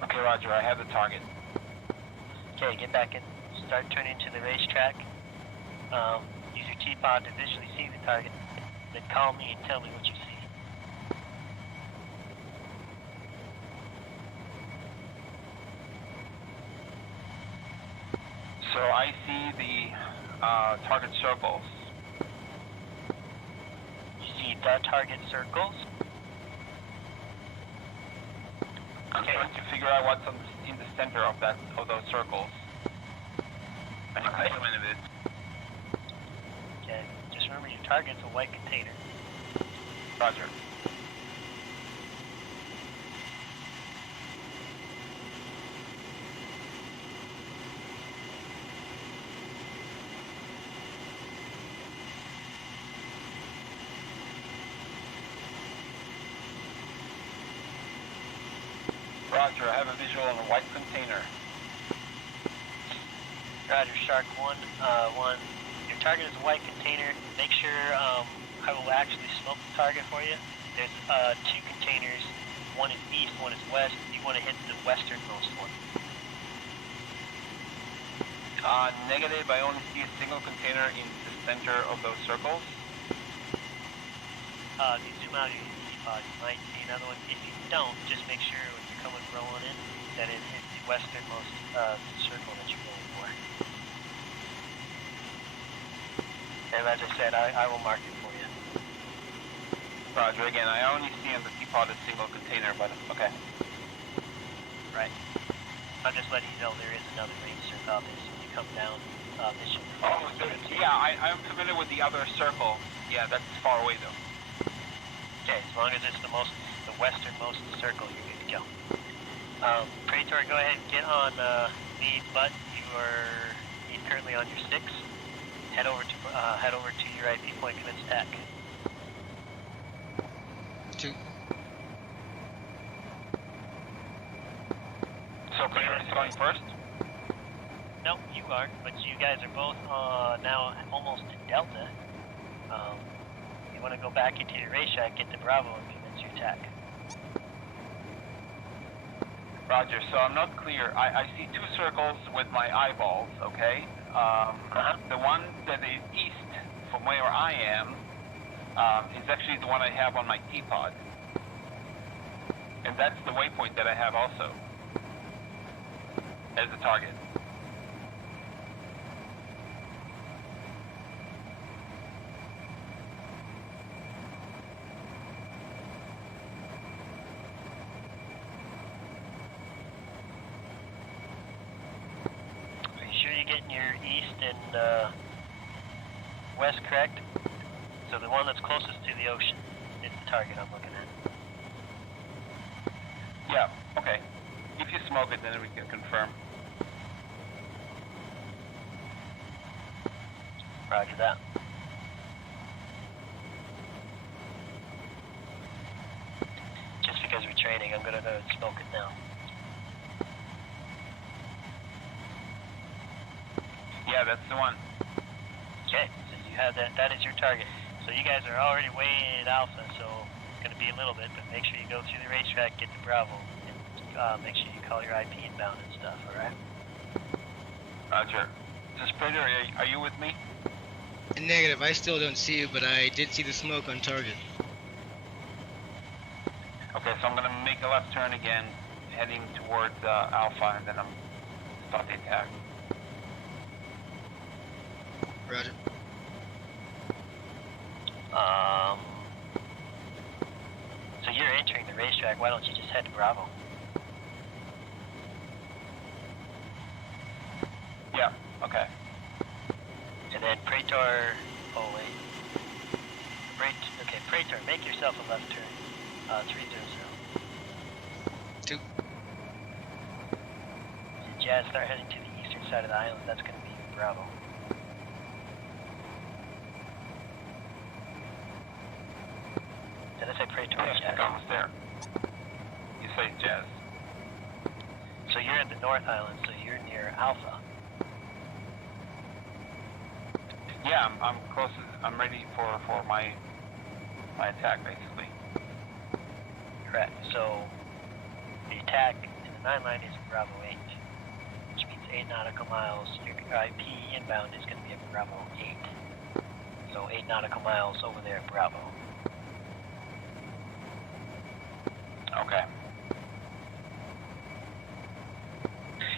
Okay, Roger, I have the target. Okay, get back in, start turning to the racetrack. Use your teapot to visually see the target, then call me and tell me what you see. So I see the target circles. You see the target circles? I'm trying to figure out what's in the center of those circles. I think I am in it. Okay, just remember your target's a white container. Roger. Roger, I have a visual on a white container. Roger, Shark 1, your target is a white container. Make sure I will actually smoke the target for you. There's 2 containers. One is east, one is west. You want to hit the westernmost one. Negative, I only see a single container in the center of those circles. If you zoom out, you might see another one. If you don't, just make sure when you're coming rolling in that it hits the westernmost circle that you're going for. And as I said, I will mark it for you. Roger, again, I only see in the teapot a single container, but okay. Right. I'm just letting you know there is another range circle out there, so when you come down mission. Oh, yeah, I'm familiar with the other circle. Yeah, that's far away though. Okay, as long as it's the westernmost circle, you're good to go. Praetor, go ahead and get on the button. You're currently on your 6. Head over to your IP point, commence attack. 2. So Praetor is going first? No, you aren't, but you guys are both now almost in Delta. You want to go back into your race shot, get to Bravo, and commence your attack. Roger, so I'm not clear. I see two circles with my eyeballs, okay? The one that is east from where I am is actually the one I have on my teapot. And that's the waypoint that I have also as the target. Are you sure you're getting your east and west correct? So the one that's closest to the ocean is the target I'm looking at. Yeah, okay. If you smoke it, then we can confirm. Roger that. Just because we're training, I'm gonna go and smoke it now. Yeah, that's the one. Okay, so you have that. That is your target. So you guys are already way at Alpha, so it's gonna be a little bit, but make sure you go through the racetrack, get to Bravo, and make sure you call your IP inbound and stuff. All right. Roger. This is Praetor, are you with me? Negative, I still don't see you, but I did see the smoke on target. Okay, so I'm gonna make a left turn again, heading towards Alpha, and then I'm start the attack. Roger. So you're entering the racetrack. Why don't you just head to Bravo? Yeah, okay. And then Praetor. Oh wait. Okay, Praetor. Make yourself a left turn. 300. 2. Jazz, start heading to the eastern side of the island. That's going to be Bravo. Did I say Praetor or Yes, Jazz? almost there. You say Jazz. So you're at the North Island, so you're near Alpha. Yeah, I'm close. I'm ready for my attack, basically. Correct. So the attack in the 9 line is Bravo 8, which means 8 nautical miles. Your IP inbound is going to be at Bravo 8. So 8 nautical miles over there at Bravo. Okay.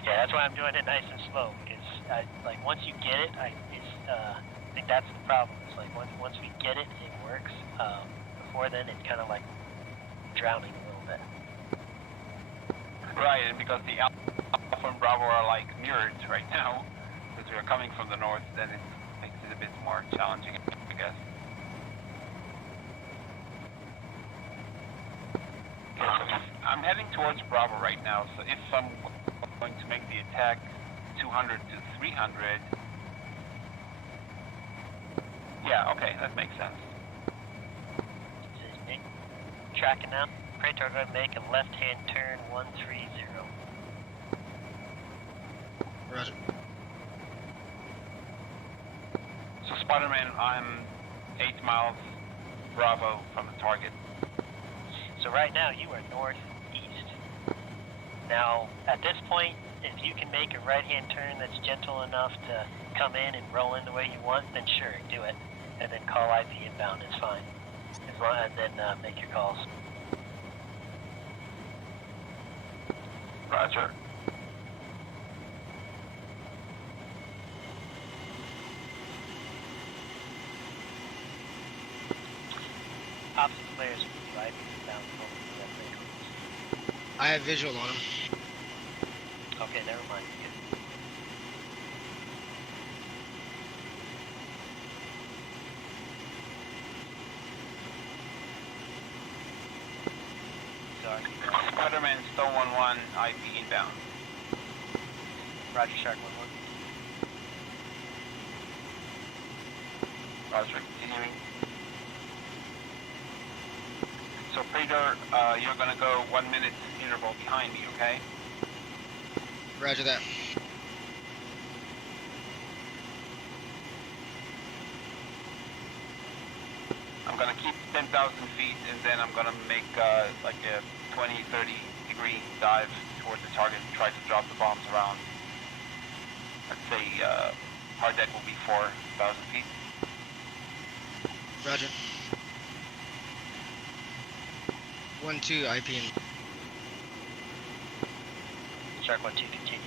Yeah, that's why I'm doing it nice and slow, because like once you get it, I think that's the problem. It's like once we get it, it works. Before then, it's kind of like drowning a little bit. Right, and because the Alpha and Bravo are like mirrored right now, because we are coming from the north, then it makes it a bit more challenging, I guess. Okay, so I'm heading towards Bravo right now, so if I'm going to make the attack 200 to 300, yeah, okay, that makes sense. This is Nick. Tracking now. Praetor, going to make a left-hand turn 130. Roger. So Spider-Man, I'm 8 miles Bravo from the target. So right now you are northeast. Now, at this point, if you can make a right-hand turn that's gentle enough to come in and roll in the way you want, then sure, do it. And then call IP inbound, it's fine. As long as then make your calls. Roger. Opposite players will do IP inbound over the left lane. I have visual on him. Okay, never mind. Good. Sorry. Spider-Man, Stone 1-1, IP inbound. Roger, Shark 1-1. Roger, continuing. So Praetor, you're gonna go 1 minute interval behind me, okay? Roger that. I'm gonna keep 10,000 feet and then I'm gonna make like a 20, 30 90-degree dive towards the target and try to drop the bombs around. Let's say hard deck will be 4,000 feet. Roger. 1-2 IP and Shark 1-2, continue.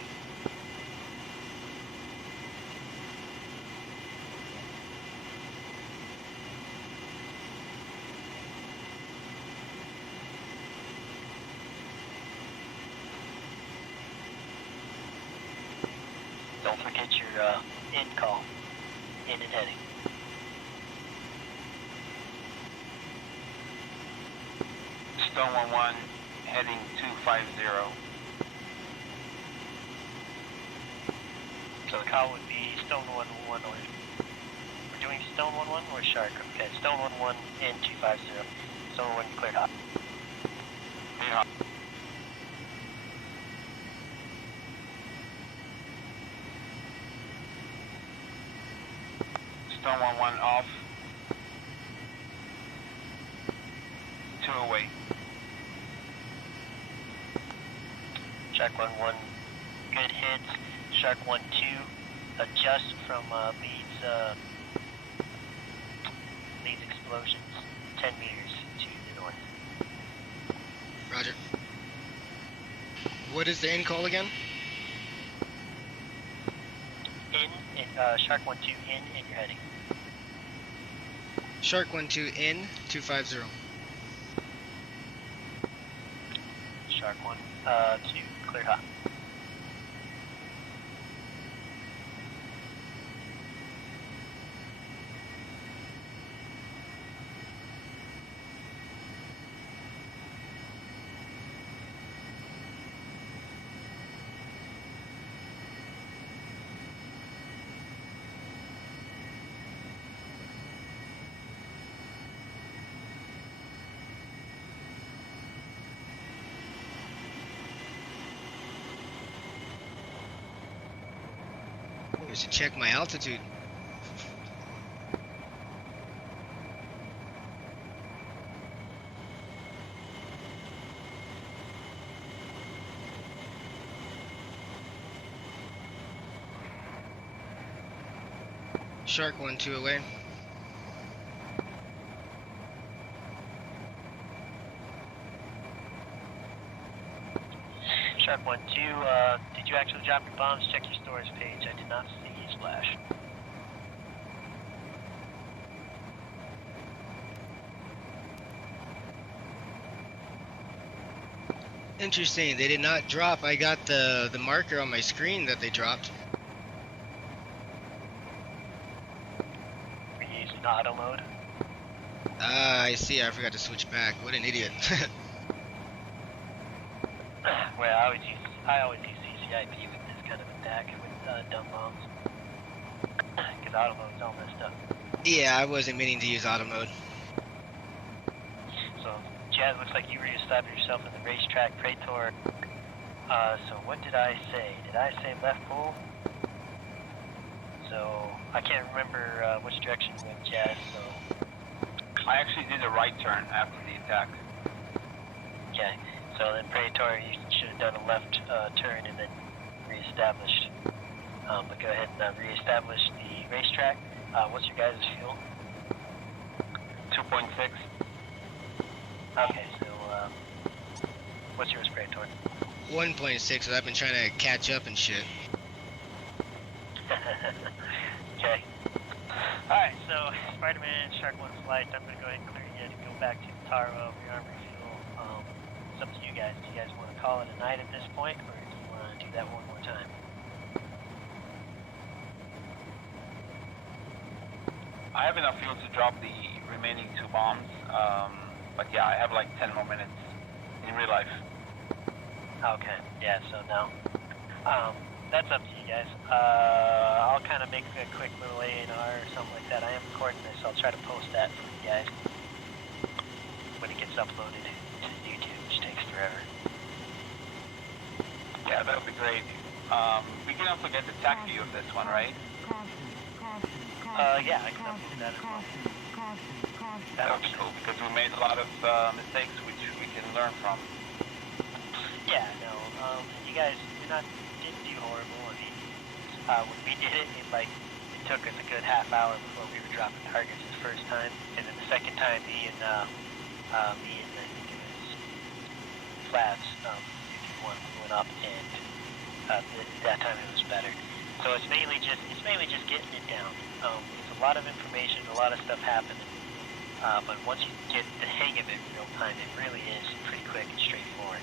Don't forget your in call. In and heading. Stone 1-1, heading 250. So the call would be Stone 1-1 or we're doing Stone 1-1 or Shark? Okay, Stone 1-1 in 250. Stone 1 cleared hot. Clear hot. Stone 1-1 off. 2 away. Shark 1-1, good hits. Shark 1-2, adjust from Leeds explosions, 10 meters to the north. Roger. What is the in call again? Shark 1-2 in and you're heading. Shark 1-2 in 250. Shark 1-2, cleared hot. I should check my altitude. Shark 1-2 away. Shark 1-2, did you actually drop your bombs? Check your storage page. I did not see a splash. Interesting, they did not drop. I got the marker on my screen that they dropped. Were you using auto mode? Ah, I see, I forgot to switch back. What an idiot. Well, I always use CCIP with this kind of attack with dumb bombs. Because auto mode's all messed up. Yeah, I wasn't meaning to use auto mode. So, Jazz, looks like you reestablished yourself in the racetrack, Praetor. So what did I say? Did I say left pole? So, I can't remember which direction you went, Jazz, so... I actually did a right turn after the attack. Okay, so then Praetor, you should have done a left turn and then reestablished. But go ahead and reestablish the racetrack. What's your guys' fuel? 2.6. Okay, so what's yours, Praetor? 1.6, so I've been trying to catch up and shit. Okay. Alright, so Spider-Man, Shark 1 flight, I'm going to go ahead and clear you to go back to Taro, rearm refuel. It's up to you guys. Do you guys want to call it a night at this point, or do you want to do that one more time? I have enough fuel to drop the remaining 2 bombs, but yeah, I have like 10 more minutes in real life. Okay, yeah, so no. That's up to you guys. I'll kind of make a quick little A&R or something like that. I am recording this, so I'll try to post that for you guys when it gets uploaded to YouTube, which takes forever. Yeah, that would be great. We can also get the tac view of this one, right? Yeah, I can upload that as well. That would be cool, because we made a lot of mistakes which we can learn from. Yeah, no, you guys didn't do horrible. I mean, when we did it, it took us a good half hour before we were dropping targets the first time, and then the second time, me and I think it was Flavs, if you want, we went up, and that time it was better. So it's mainly just getting it down. There's a lot of information, a lot of stuff happening, but once you get the hang of it in real time, it really is pretty quick and straightforward.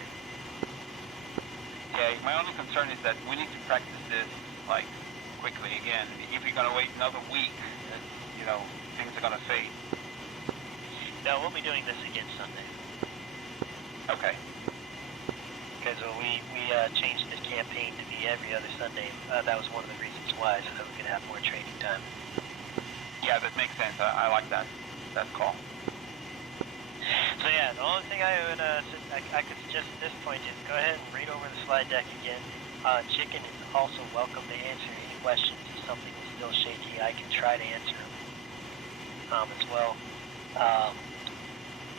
Yeah, my only concern is that we need to practice this, like, quickly again. If you're gonna wait another week, you know, things are gonna fade. No, we'll be doing this again Sunday. Okay. Because we changed the campaign to be every other Sunday. That was one of the reasons why, so that we could have more training time. Yeah, that makes sense. I like that call. So yeah, the only thing I would I could suggest at this point is go ahead and read over the slide deck again. Chicken is also welcome to answer any questions. If something is still shaky, I can try to answer them as well.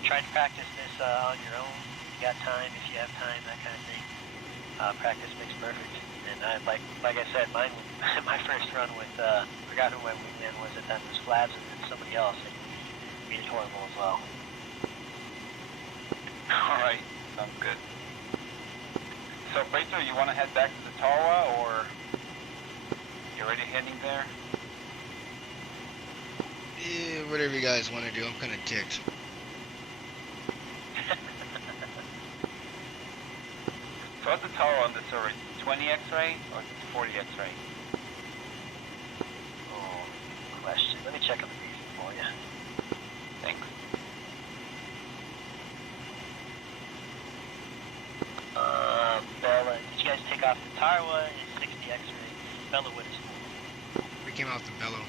Try to practice this on your own. If you got time, if you have time, that kind of thing. Practice makes perfect. And like I said, my first run with forgot who my wingman was at that. It was Flavs and then somebody else, and we did horrible as well. Alright, sounds good. So, Praetor, you want to head back to the Tarawa, or you already heading there? Yeah, whatever you guys want to do. I'm kind of ticked. So what's the Tarawa on the server? 20 X-ray or 40 X-ray? Oh, question. Let me check on the briefing for you. Thanks. Bella, did you guys take off the Tarawa? Is 60 X-ray. Bella, what is it? We came off the bellow.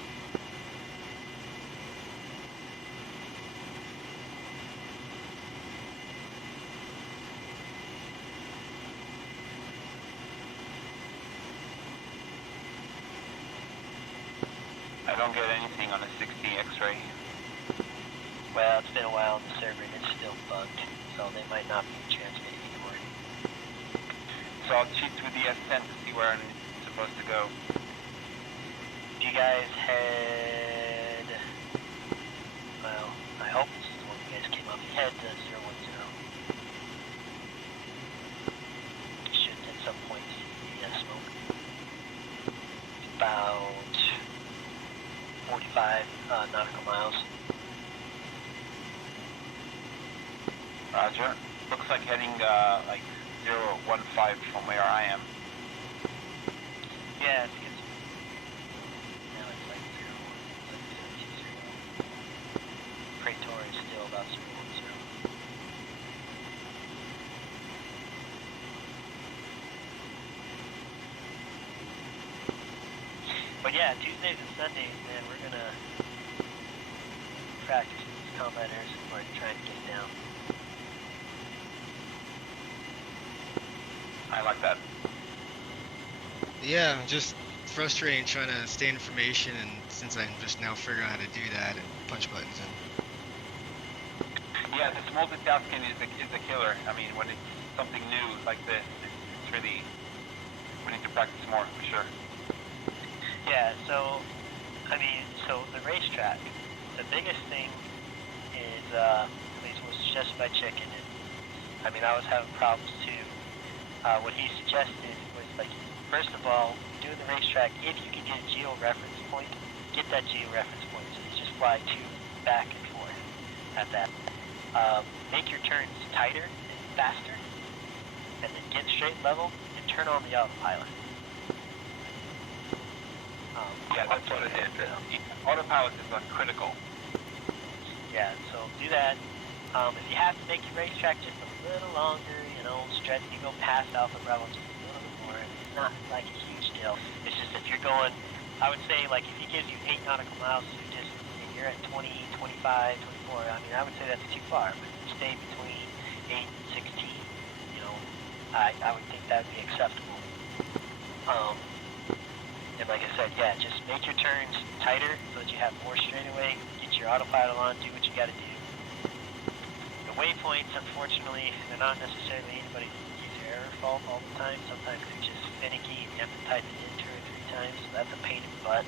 I don't get anything on a 60 X-ray. Well, it's been a while on the server and it's still bugged, so they might not be transmitting anymore. So I'll cheat with the S10 to see where I'm supposed to go. You guys head... Well, I hope this is the one you guys came up. You head to 010. You should at some point see the smoke. It's about 45 nautical miles. Roger. Looks like heading like 015 from where I am. Yeah, it's good. Now it's like 020. Praetor is still about 010. But yeah, Tuesdays and Sundays, man, we're gonna practice these combat air support and try to get it down. I like that. Yeah, just frustrating trying to stay information, and since I can just now figure out how to do that and punch buttons in. Yeah, this multitasking is a killer. I mean, when it's something new like this, it's really, we need to practice more for sure. Yeah, so, I mean, so the racetrack, the biggest thing is, at least was suggested by Chicken, and I mean, I was having problems too. What he suggested was, like, first of all, doing the racetrack, if you can get a geo-reference point, get that geo-reference point, so you just fly back and forth at that. Make your turns tighter and faster, and then get straight level, and turn on the autopilot. Yeah, that's what it is. Autopilot is critical. Yeah, so do that. If you have to make your racetrack just a little longer, you know, stretch, you go past Alpha Bravo just a little bit more. It's not like a huge deal. It's just if you're going, I would say, like, if he gives you 8 nautical miles, you're at 20, 25, 24, I mean, I would say that's too far, but stay between 8 and 16, you know, I would think that would be acceptable. And like I said, yeah, just make your turns tighter so that you have more straightaway, get your autopilot on, do what you gotta do. The waypoints, unfortunately, they're not necessarily anybody's error fault all the time. Sometimes they're just finicky and you have to type it in 2 or 3 times, so that's a pain in the butt.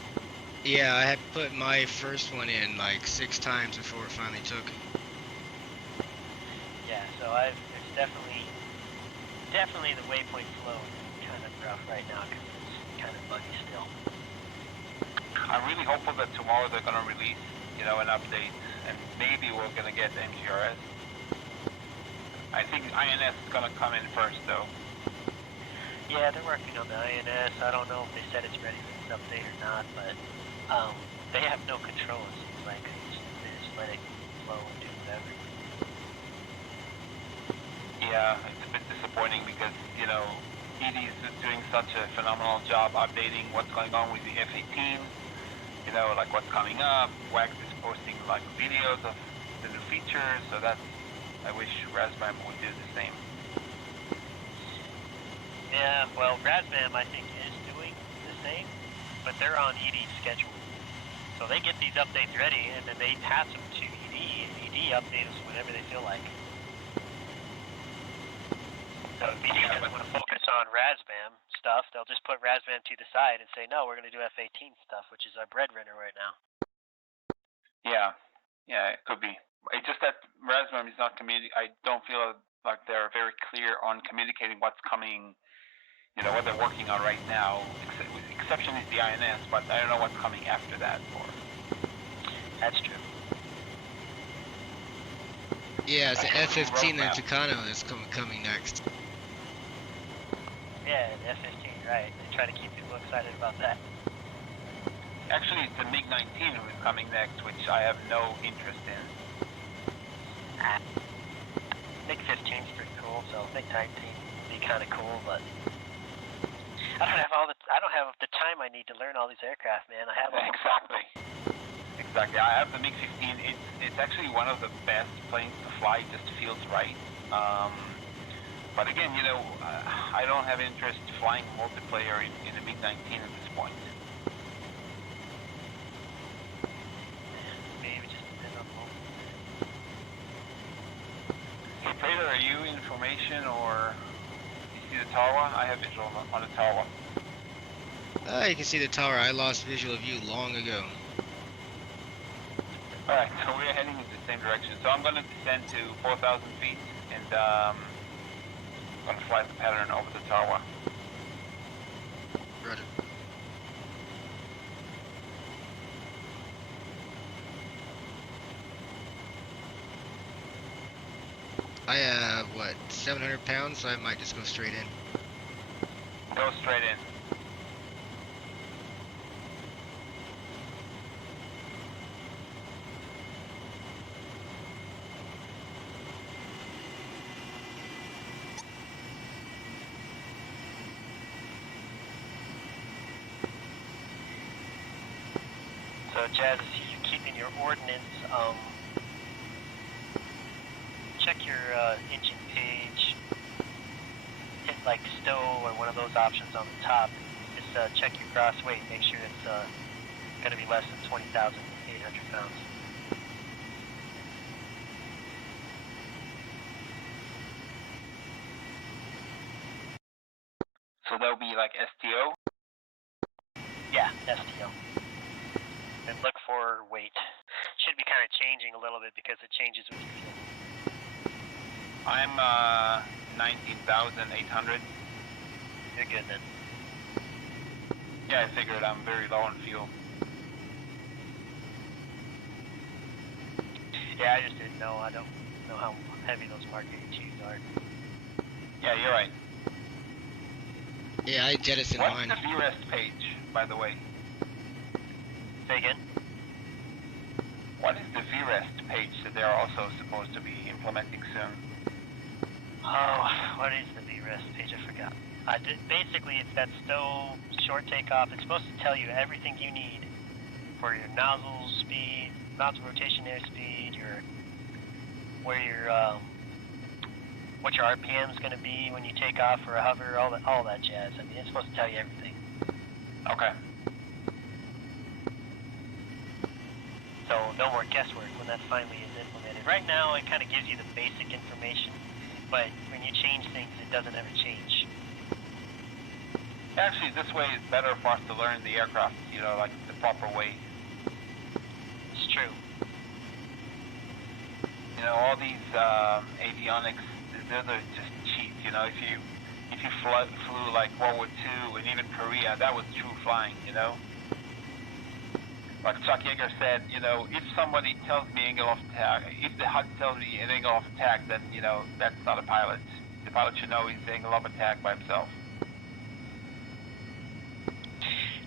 Yeah, I had put my first one in like 6 times before it finally took. Yeah, so it's definitely the waypoint flow is kind of rough right now because it's kind of buggy still. I'm really hopeful that tomorrow they're gonna release, you know, an update, and maybe we're gonna get MGRS. I think INS is gonna come in first, though. Yeah, they're working on the INS. I don't know if they said it's ready for this update or not, but they have no control. It seems like they just let it flow and do whatever. Yeah, it's a bit disappointing because, you know, ED is doing such a phenomenal job updating what's going on with the F-18, you know, like what's coming up. Wax is posting like videos of the new features, so that's, I wish Razbam would do the same. Yeah, well, Razbam I think is doing the same, but they're on ED's schedule. So they get these updates ready and then they pass them to ED, and ED updates whenever they feel like. So if ED doesn't want to focus on Razbam stuff, they'll just put Razbam to the side and say, no, we're going to do F-18 stuff, which is our breadwinner right now. Yeah, it could be. It's just that Razbam is not I don't feel like they're very clear on communicating what's coming, you know, what they're working on right now. Exception is the INS, but I don't know what's coming after that. That's true. Yeah, it's the F-15 and Tucano that's coming next. Yeah, the F-15, right. They try to keep people excited about that. Actually, it's the MiG-19 who is coming next, which I have no interest in. MiG-15 is pretty cool, so MiG-19 would be kind of cool, but I don't have the time I need to learn all these aircraft, man. I have all Exactly. I have the MiG-15. It's actually one of the best planes to fly. It just feels right. But again, you know, I don't have interest flying multiplayer in a MiG-19 at this point. Maybe just depend on the moment. Hey, Praetor, are you in formation or you see the tower? I have visual on the tower. You can see the tower. I lost visual of you long ago. Alright, so we're heading in the same direction. So I'm going to descend to 4,000 feet and I'm going to fly the pattern over the tower. Roger. I have, 700 pounds, so I might just go straight in. Go straight in. So, Jazz, I see you keeping your ordnance. Check your engine page. Hit like stow or one of those options on the top. Just check your gross weight. Make sure it's going to be less than 20,800 pounds. So that'll be like STO? Yeah, STO. And look for weight. Should be kind of changing a little bit because it changes with your fuel. I'm 19,800. You're good then. Yeah, I figured I'm very low on fuel. Yeah, I just didn't know. I don't know how heavy those Mark 82s are. Yeah, you're right. Yeah, I jettisoned What's mine. the VREST page, by the way? Say again? What is the VREST page that they're also supposed to be implementing soon? Oh, what is the VREST page? I forgot. Basically, it's that stow short takeoff. It's supposed to tell you everything you need for your nozzle speed, nozzle rotation airspeed, what your RPM is going to be when you take off for a hover, all that jazz. I mean, it's supposed to tell you everything. Okay. So no more guesswork when that finally is implemented. Right now, it kind of gives you the basic information, but when you change things, it doesn't ever change Actually, this way is better for us to learn the aircraft, you know, like the proper way. It's true. You know, all these avionics, those are just cheats. You know, if you flew like World War II and even Korea, that was true flying. You know, like Chuck Yeager said, you know, if somebody tells me angle of attack, if the HUD tells me an angle of attack, then you know that's not a pilot. The pilot should know his angle of attack by himself.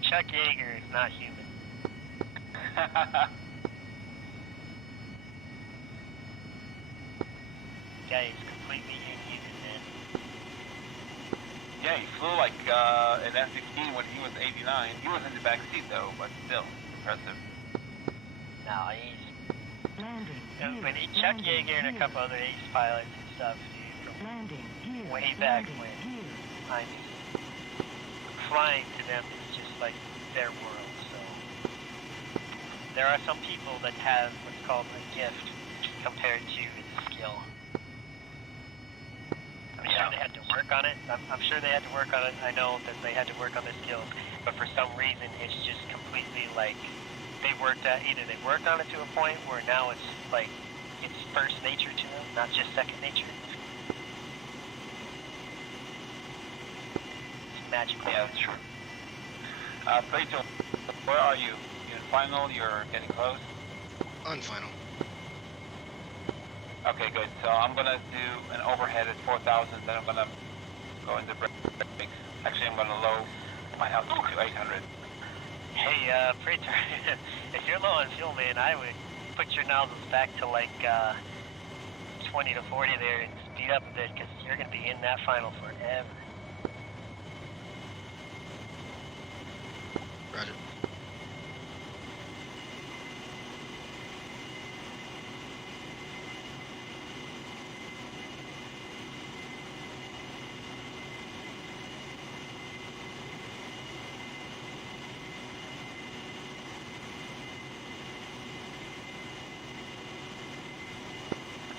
Chuck Yeager is not human. Guy is completely inhuman, man. Yeah, he flew like an F-15 when he was 89. He was in the back seat though, but still impressive. No, he's... But Chuck Yeager and a couple other ace pilots and stuff, dude, from way back when. I mean, flying to them is just like their world, so... There are some people that have what's called a gift compared to its skill. I'm sure they had to work on it. I'm sure they had to work on it. I know that they had to work on their skills, but for some reason, it's just completely like they worked at. Either they worked on it to a point where now it's like it's first nature to them, not just second nature. It's magical. Yeah, that's true. Praetor, where are you? You're in final. You're getting close. On final. Okay, good. So I'm gonna do an overhead at 4,000, then I'm gonna go into brakes. Actually, I'm gonna low my altitude to 800. Hey, Praetor, if you're low on fuel, man, I would put your nozzles back to like 20 to 40 there and speed up a bit, because you're gonna be in that final forever. Roger.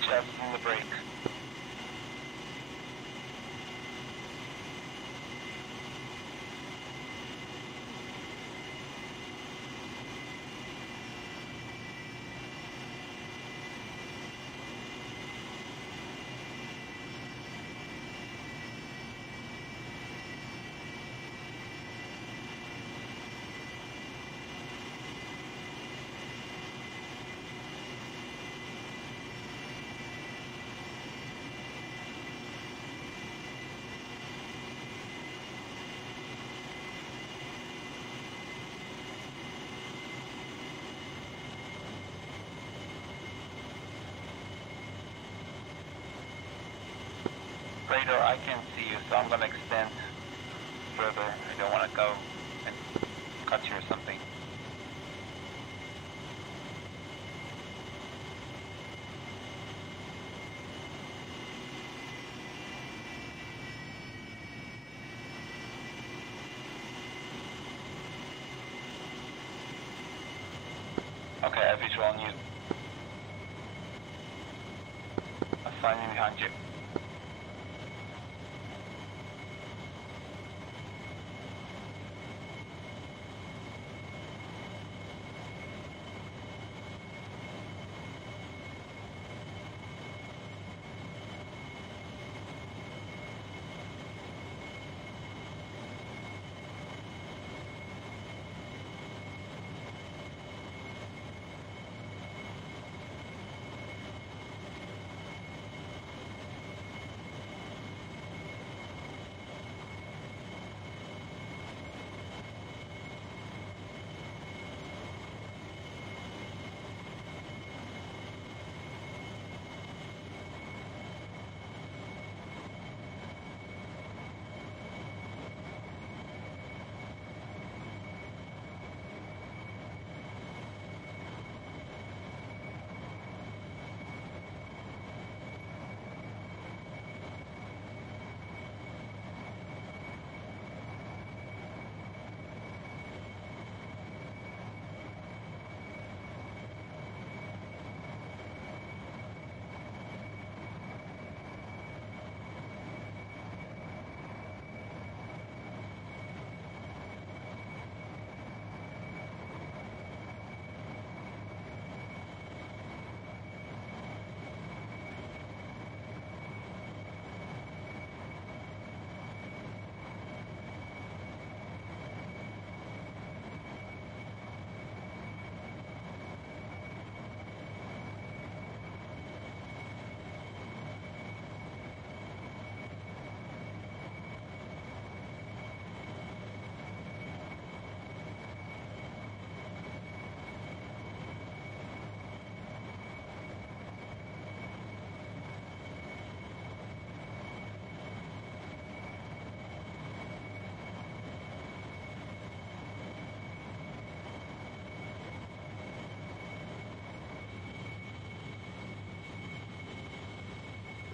Just in the brake. Praetor, I can see you, so I'm gonna extend further. I don't want to go and cut you or something. Okay, I have visual on you. Assigning behind you.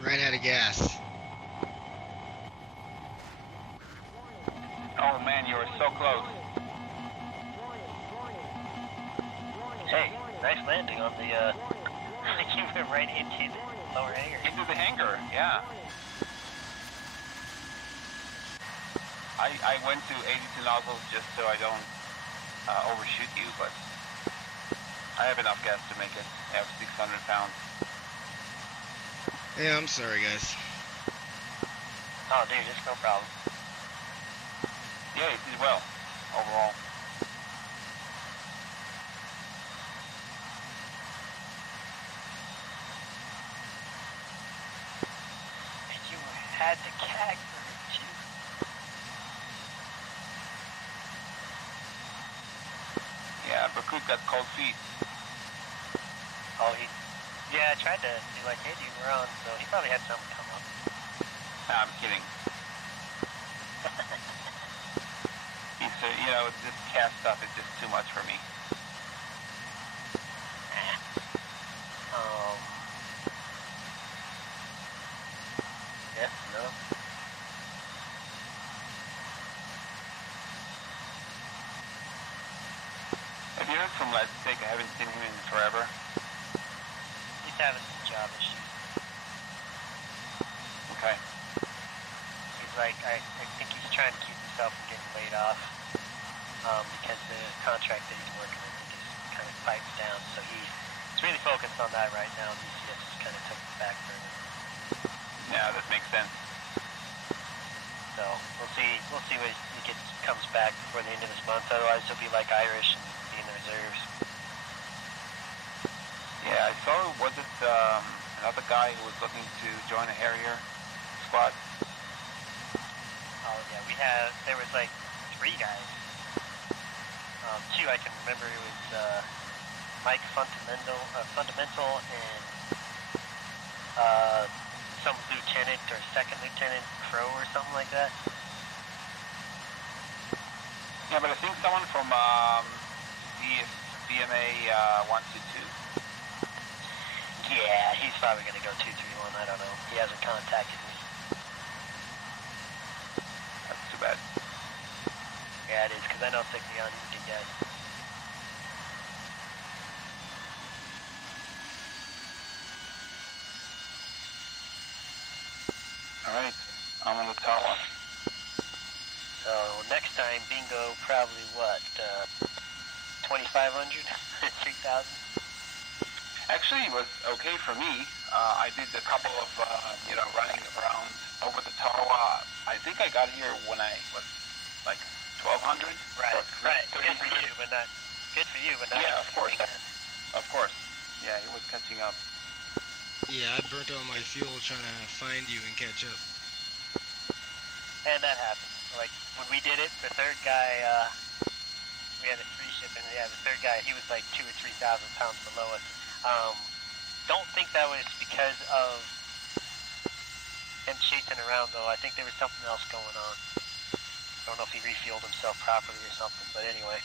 Ran out of gas. Oh man, you were so close. Hey, nice landing on the, you went right into the lower hangar. Into the hangar, yeah. I went to 82 nozzles just so I don't overshoot you, but I have enough gas to make it. I have 600 pounds. Yeah, I'm sorry, guys. Oh, dude, it's no problem. Yeah, you did well, overall. And you had the CAS for it, too. Yeah, Bakut got cold feet. Oh, yeah, I tried to be like, hey, dude, we're on, so he probably had something come up. Nah, I'm kidding. He's, you know, this CAS stuff is just too much for me. Yes, no. Have you heard from Stick? I haven't seen him in forever. He's having some job issues. Okay. He's like, I think he's trying to keep himself from getting laid off, because the contract that he's working, I think, is kind of piped down. So he's really focused on that right now. DCS just kind of took the back burner. Yeah, that makes sense. So we'll see what he comes back before the end of this month. Otherwise, he'll be like Irish and be in the reserves. Yeah, I saw, was it another guy who was looking to join a Harrier squad? Oh yeah, there was like 3 guys. 2 I can remember. It was Mike Fundamental and some lieutenant or second lieutenant Crow or something like that. Yeah, but I think someone from VMA-122. Yeah, he's probably gonna go 231. I don't know. He hasn't contacted me. That's too bad. Yeah, it is, because I know Sick Beyond you can get. Alright, I'm on the tower. So next time, bingo, probably what, 2,500, 3,000. Actually, it was okay for me. I did a couple of, running around over the Tarawa. I think I got here when I was like 1,200. Right, right. Good for 1,300. you, but not. Good for you, but not. Yeah, of course. Of course. Yeah, he was catching up. Yeah, I burnt all my fuel trying to find you and catch up. And that happened. Like, when we did it, the third guy, we had a 3 ship, and yeah, the third guy, he was like 2,000 or 3,000 pounds below us. Don't think that was because of him chasing around, though. I think there was something else going on. I don't know if he refueled himself properly or something, but anyway.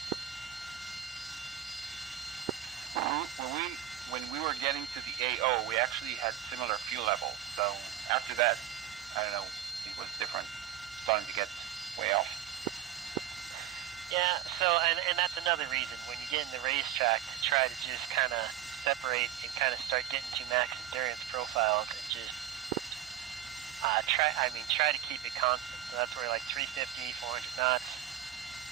When we were getting to the AO, we actually had similar fuel levels. So after that, I don't know, it was different. Starting to get way off. Yeah, so, and that's another reason, when you get in the racetrack, to try to just kind of separate and kind of start getting to max endurance profiles and just try to keep it constant. So that's where like 350, 400 knots,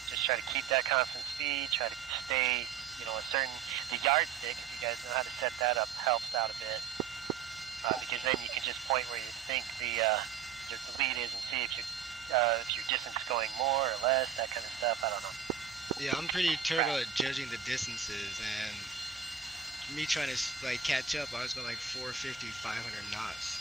just try to keep that constant speed, try to stay, the yardstick, if you guys know how to set that up, helps out a bit. Because then you can just point where you think the lead is and see if your distance is going more or less, that kind of stuff. I don't know. Yeah, I'm pretty terrible at judging the distances, and me trying to like catch up, I was going like 450, 500 knots.